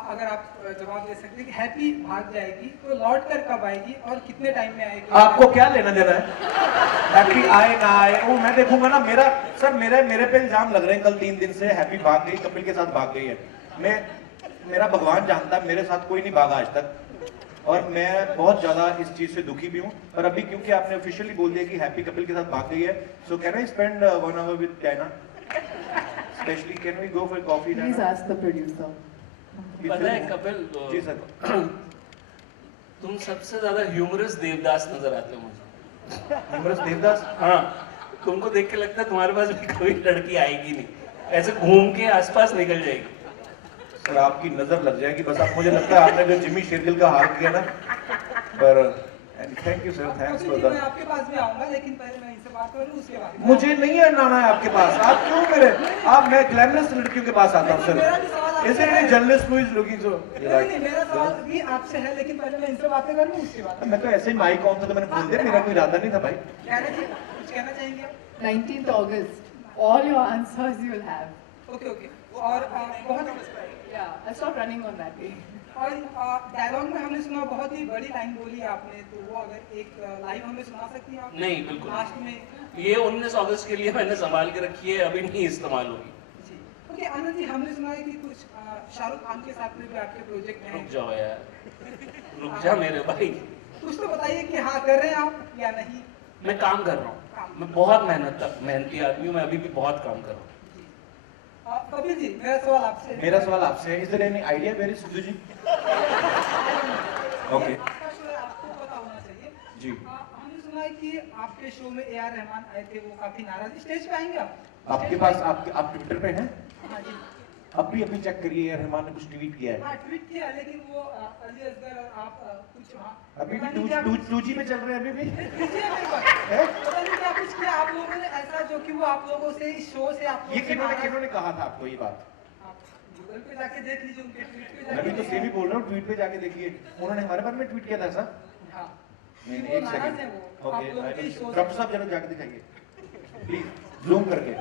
अगर आप जवाब दे सकते हैं कि हैप्पी भाग जाएगी तो लौट कर कब आएगी और कितने टाइम में आएगी? आपको क्या लेना देना है हैप्पी आए ना आए, वो मैं देखूंगा ना। मेरे पे इल्जाम लग रहे हैं कल 3 दिन से, हैप्पी भाग गई, कपिल के साथ भाग गई है। मेरा भगवान जानता है मेरे साथ कोई नहीं भागा आज तक, और मैं बहुत ज्यादा इस चीज से दुखी भी हूँ। पर अभी क्योंकि आपने ऑफिशियली बोल दिया कि हैप्पी कपिल के साथ भाग गई है, so can I spend 1 hour with Diana? Specially can we go for coffee? Please ask the producer. पता है कपिल, जी सर, तुम सबसे ज्यादा ह्यूमरस देवदास नजर आते हो मुझे। ह्यूमरस देवदास? हाँ, तुमको देख के लगता है तुम्हारे पास भी कोई लड़की आएगी नहीं, ऐसे घूम के आसपास निकल जाएगी। सर आपकी नजर लग जाएगी बस। आप, मुझे लगता है आपने जो जिमी शेरगिल का हार किया ना, पर thank you sir, thanks for that. मैं आपके पास भी आऊंगा, लेकिन पहले मैं इनसे बात करूं, उसके बाद मुझे नहीं है आना है आपके पास। आप क्यों मैं ग्लैमरस लड़कियों के पास आता हूँ sir. Is it journalist who is looking so? नहीं, मेरा सवाल भी आपसे है, लेकिन पहले मैं इनसे बातें कर लूं, उसके बाद। मैं तो ऐसे ही माइक ऑन था तो मैंने बोल दिया, मेरा कोई इरादा नहीं था भाई। कहना चाहिए, कुछ कहना चाहेंगे आप? 19th August. All your answers you will have. Okay. और बहुत Yeah, I'll stop running on that day. और डायलॉग में हमने सुना, बहुत ही बड़ी लाइन बोली आपने, तो वो अगर एक लाइव हमें सुना सकती हैं आप? नहीं, बिल्कुल लास्ट में। ये 19 अगस्त के लिए मैंने संभाल के रखी है, अभी नहीं इस्तेमाल होगी। जी ओके। आनंद जी, हमने सुना है कि कुछ शाहरुख खान के साथ में भी आपके प्रोजेक्ट हैं। रुक जाओ यार, रुक जा मेरे भाई। कुछ तो बताइए कि हाँ कर रहे हैं आप या नहीं? मैं काम कर रहा हूँ, मैं बहुत मेहनती आदमी हूँ, मैं अभी भी बहुत काम कर रहा हूँ। कपिल जी, मेरा सवाल आपसे है, is there any idea where is Suju ji? Okay आपको पता होना चाहिए जी। हमने सुना है कि आपके शो में AR रहमान आए थे, वो काफी नाराज। स्टेज पे आएंगे आप? आपके पास आप ट्विटर पे हैं? हाँ जी। अभी चेक करिए, यार रहमान ने कुछ ट्वीट किया है। हाँ, ट्वीट किया, लेकिन वो अली असगर और आप कुछ अभी भी 2G पे चल रहे हैं अभी भी। पता नहीं क्या कुछ किया आप लोगों ने ऐसा, जो कि वो आप लोगों से इस शो से आप ये किन्होंने कहा था आपको ये बात? गूगल पे जाके देख लीजिए, उनके ट्वीट पे मैं भी तो सेम ही बोल रहा हूँ, ट्वीट पे जाके देखिए, उन्होंने हमारे बारे में ट्वीट किया था ऐसा? हाँ। नहीं, वो एक नाराज हैं सेकंड। वो, आप लोगों के ओके, शो से। डॉक्टर साहब जरा जाके दिखाइए प्लीज, जूम करके।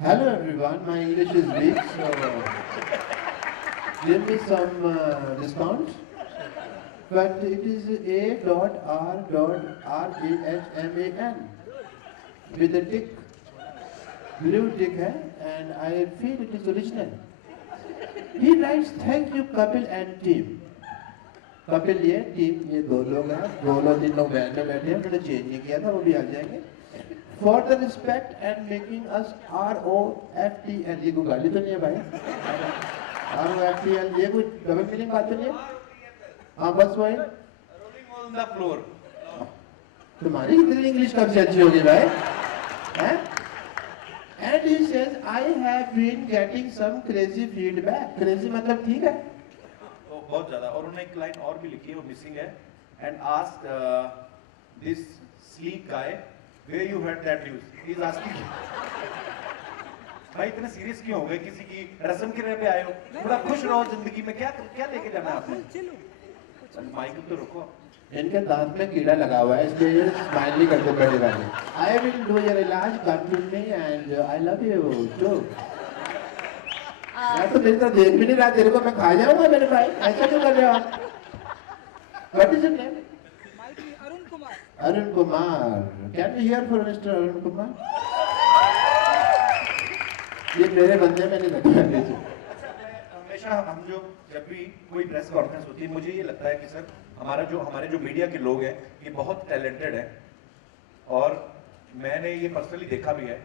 Hello everyone, my English is weak, so give me some discount. But it is A.R.R.Rahman with a tick, blue tick है, and I feel it is original. He writes, thank you Kapil and team. Kapil ये team, ये 2 लोग हैं, 2-3 लोग band में बैठे हैं, उन्होंने चेंज नहीं किया था, वो भी आ जाएंगे। For the respect and making us ROFTL, ये कोई गाली तो नहीं है भाई? ROFTL, ये कोई डबल मीनिंग बात तो नहीं है? हाँ बस वही। Rolling on the floor. तुम्हारी कितनी इंग्लिश कब से अच्छी होगी भाई? हैं? And he says, I have been getting some crazy feedback. Crazy मतलब ठीक है? बहुत ज्यादा। और उन्होंने एक लाइन और भी लिखी है, वो मिसिंग है। And asked this sleek guy where you heard that news. He is asking भाई इतने सीरियस क्यों हो गए? किसी की रस्म के पे आए हो? थोड़ा खुश रहो जिंदगी में। क्या क्या लेके जाना है आपने? माइक तो रुको। इनके दांत में कीड़ा लगा हुआ है इसलिए ये स्माइल नहीं करते पहले वाले। आई विल डू योर इलाज God will me and I love you too. मैं तो दिन देख भी नहीं रहा तेरे को, मैं खा जाऊंगा मेरे भाई। ऐसा क्यों कर रहे हो आप? What is your name? Arun Kumar. Can you here for mister Arun Kumar? ये मेरे बंदे में नहीं लगता नीचे। हमेशा हम जो जब भी कोई प्रेस कॉन्फ्रेंस होती है, मुझे ये लगता है कि सर हमारे जो मीडिया के लोग हैं ये बहुत टैलेंटेड हैं, और मैंने ये पर्सनली देखा भी है,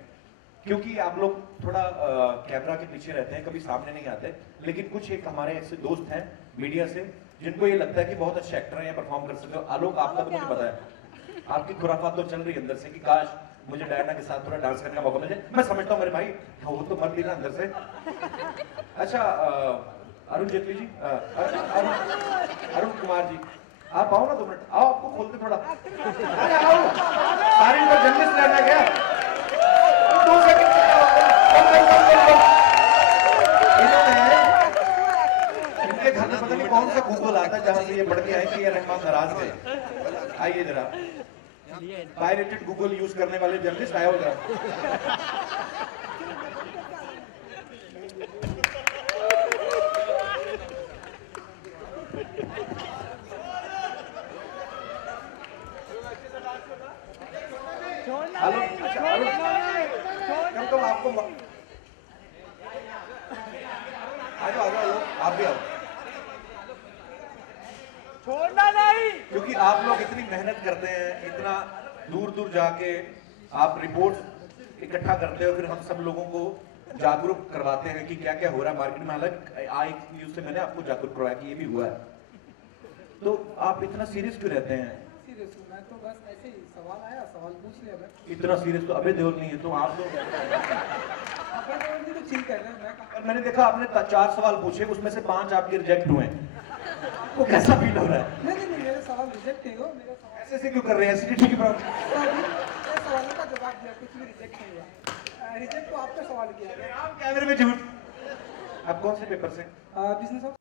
क्योंकि आप लोग थोड़ा कैमरा के पीछे रहते हैं, कभी सामने नहीं आते, लेकिन कुछ एक हमारे ऐसे दोस्त हैं मीडिया से जिनको ये लगता है कि बहुत अच्छे एक्टर हैं या परफॉर्म कर सकते हो। आलोक, आपका तो मुझे पता है, आपकी खुराफात तो चल रही है अंदर से कि काश मुझे डायना के साथ थोड़ा डांस करने का मौका मिले। मैं समझता हूँ मेरे भाई, वो तो मर लेना अंदर से। अच्छा अरुण जेटली जी, अरुण कुमार जी, आप आओ ना 2 मिनट, आओ, आपको खोलते थोड़ा। अरे आओ, सारी को जर्नलिस्ट रहना क्या? 2 सेकंड इनके घर में पता नहीं कौन सा गूगल आता है जहां से ये बढ़ के आए कि ये रहमान नाराज है। आइए जरा, पायरेटेड गूगल यूज करने वाले जर्नलिस्ट आया हो जरा। हेलो, अच्छा अरुण, कम आपको आ जाओ, आप भी आओ। छोड़ना नहीं, क्योंकि आप लोग इतनी मेहनत करते हैं, इतना दूर दूर जाके आप रिपोर्ट इकट्ठा करते हो, फिर हम सब लोगों को जागरूक करवाते हैं कि क्या क्या हो रहा है मार्केट में। हालांकि आई न्यूज से मैंने आपको जागरूक करवाया कि ये भी हुआ है, तो आप इतना सीरियस क्यों रहते हैं? सीरियस हूं मैं तो, बस ऐसे ही सवाल आया, सवाल पूछ लिया मैं। इतना सीरियस तो अबे देओल नहीं है, तो आप तो चिल कर रहे हैं। मैंने देखा आपने 4 सवाल पूछे, उसमें से 5 आपके रिजेक्ट हुए। आपको कैसा फील हो रहा है? नहीं, मेरे सवाल रिजेक्ट नहीं हो, मेरे सवाल ऐसे क्यों कर रहे हैं? एसिडिटी की प्रॉब्लम? सवालों का जवाब दिया, कुछ भी रिजेक्ट नहीं हुआ। रिजेक्ट तो आपने सवाल किया। कैमरे में झूठ। आप कौन से पेपर से? बिजनेस ऑफ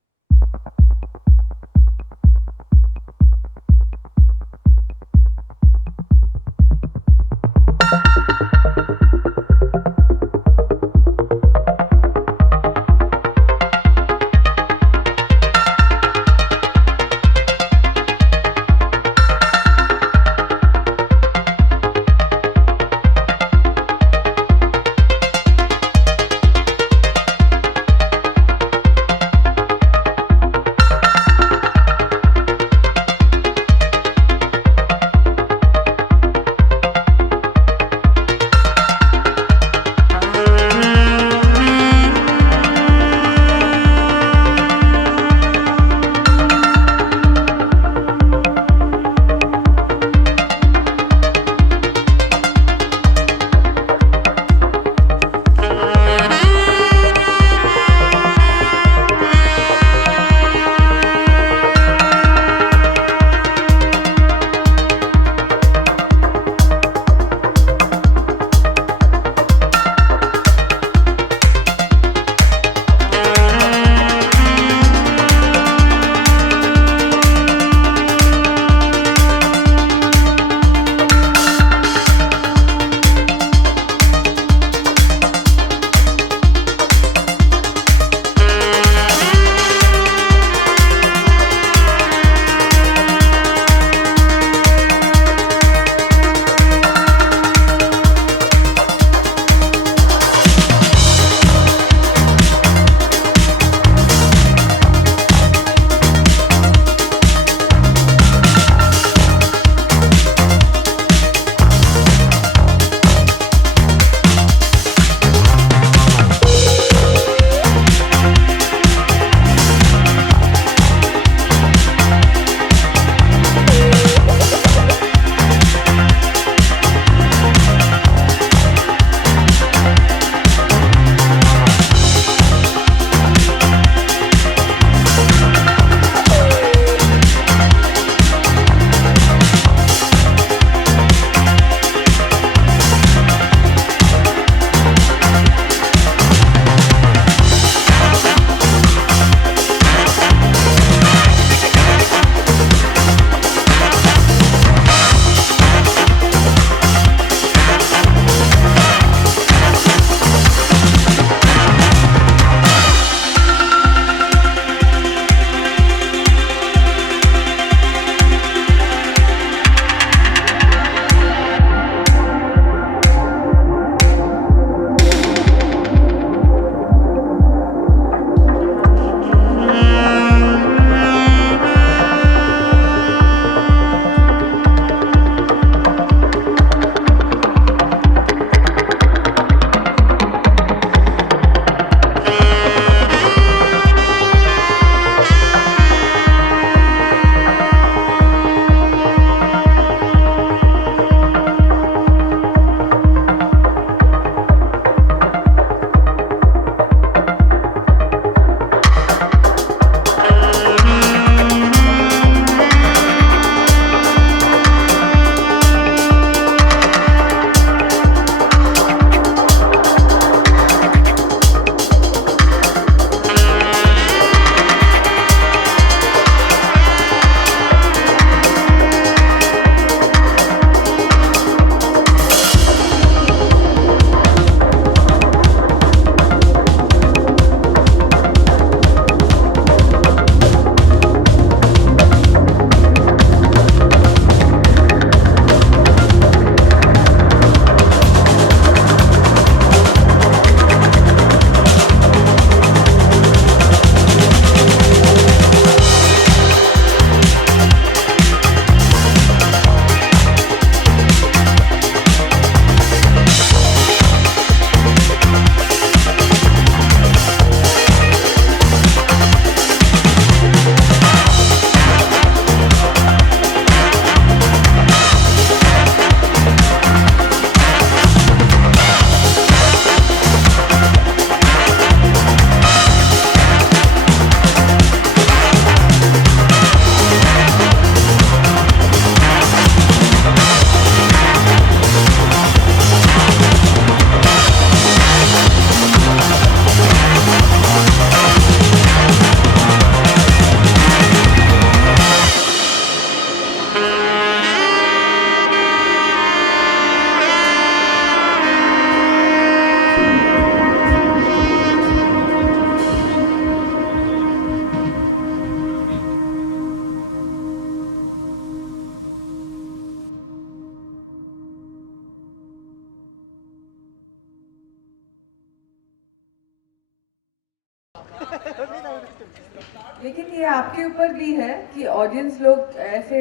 लेकिन ये आपके ऊपर भी है कि ऑडियंस लोग ऐसे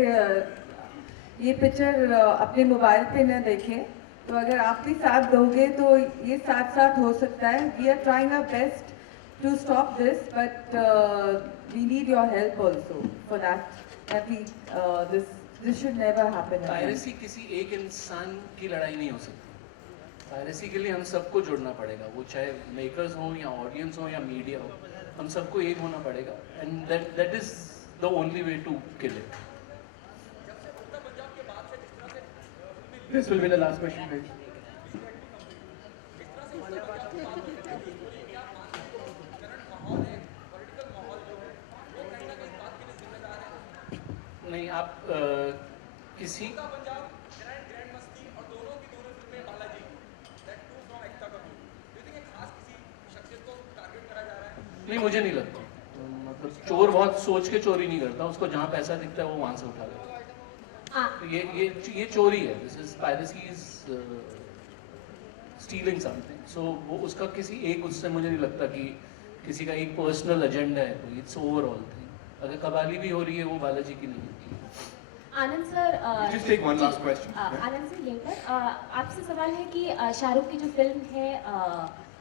ये पिक्चर अपने मोबाइल पे न देखें, तो अगर आप भी साथ दोगे तो ये साथ साथ हो सकता है. We are trying our best to stop this, but we need your help also for that. This should never happen. Piracy किसी एक इंसान की लड़ाई नहीं हो सकती. पायरेसी के लिए हम सबको जुड़ना पड़ेगा, वो चाहे मेकर्स हो या ऑडियंस हो या मीडिया हो, हम सबको एक होना पड़ेगा. And that is the only way to kill it. This will be the last question, please. नहीं, आप किसी नहीं, मुझे नहीं लगता. तो मतलब चोर बहुत सोच के चोरी नहीं करता, उसको जहाँ पैसा दिखता है वो वहां से उठा लेता. तो ये चोरी है. This is piracy, is stealing something. So वो उसका किसी एक, उससे मुझे नहीं लगता कि किसी का एक पर्सनल एजेंडा है. तो इट्स ओवरऑल थिंग. अगर कबाली भी हो रही है वो बालाजी की नहीं होती. Anand sir, Just take one last question. Anand sir लेकर आपसे सवाल है कि शाहरुख की जो फिल्म है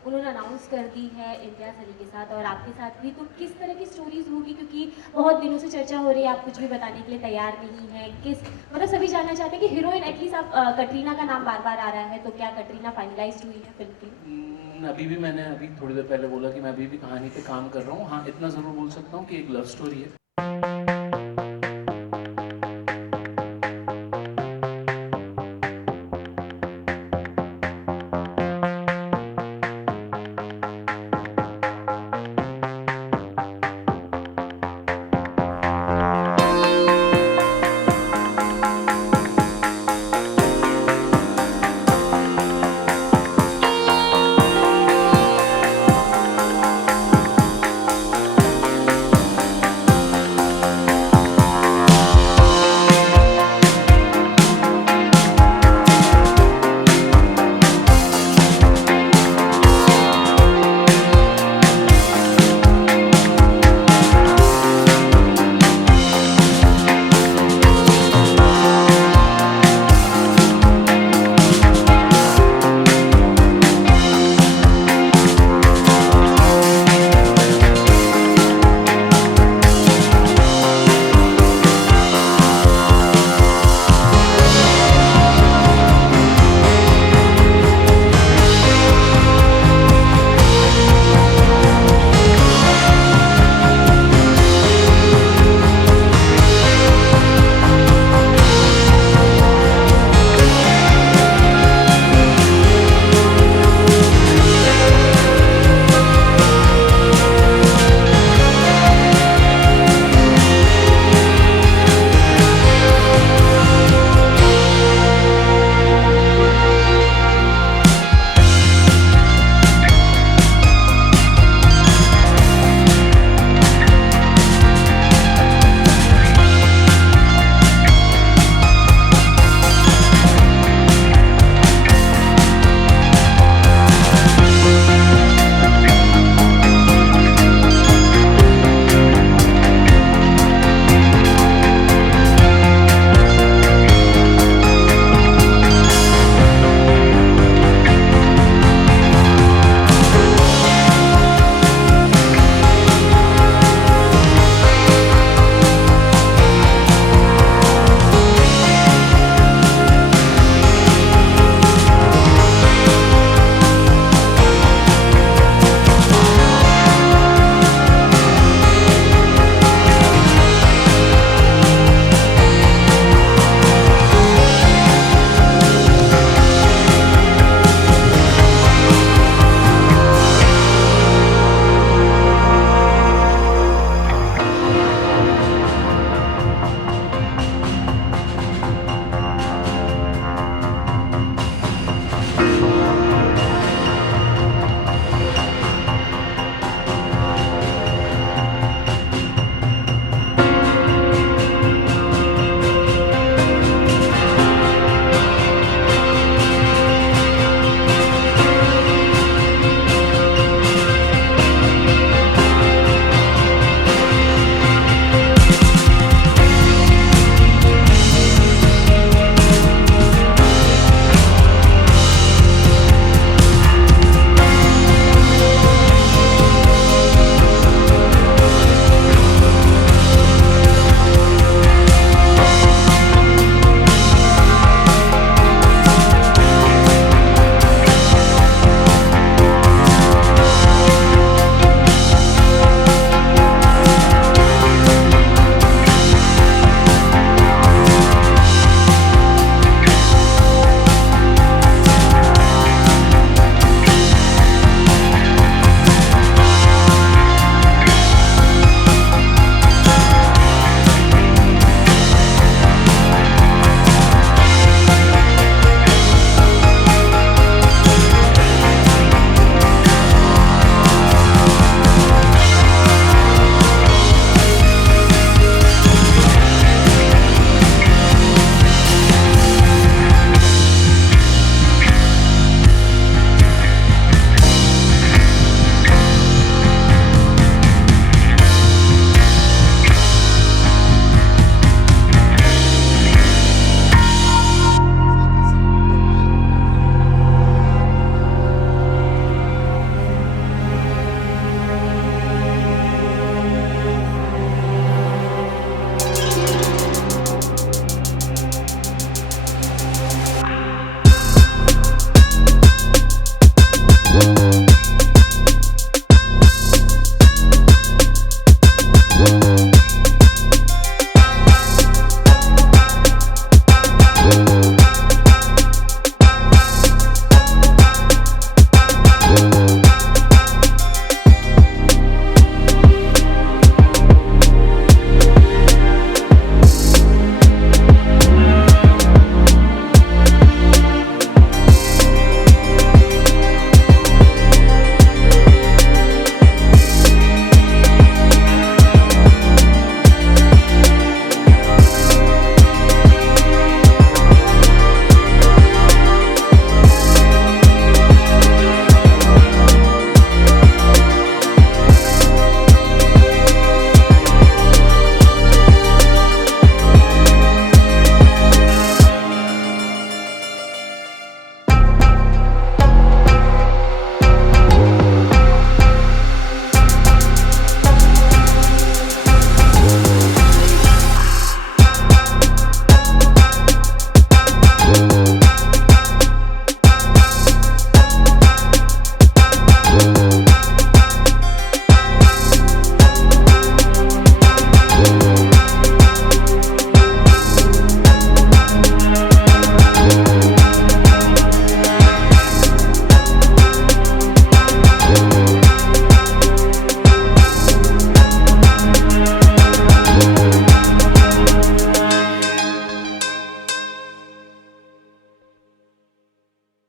उन्होंने अनाउंस कर दी है इम्तियाज़ अली के साथ और आपके साथ भी, तो किस तरह की स्टोरीज होगी? क्योंकि बहुत दिनों से चर्चा हो रही है, आप कुछ भी बताने के लिए तैयार नहीं है. किस मतलब सभी जानना चाहते हैं कि हीरोइन, एटलीस्ट आप कटरीना का नाम बार बार आ रहा है, तो क्या कटरीना फाइनलाइज्ड हुई है फिल्म की? अभी भी मैंने अभी थोड़ी देर पहले बोला कि मैं अभी भी कहानी पे काम कर रहा हूँ. हाँ, इतना ज़रूर बोल सकता हूँ कि एक लव स्टोरी है.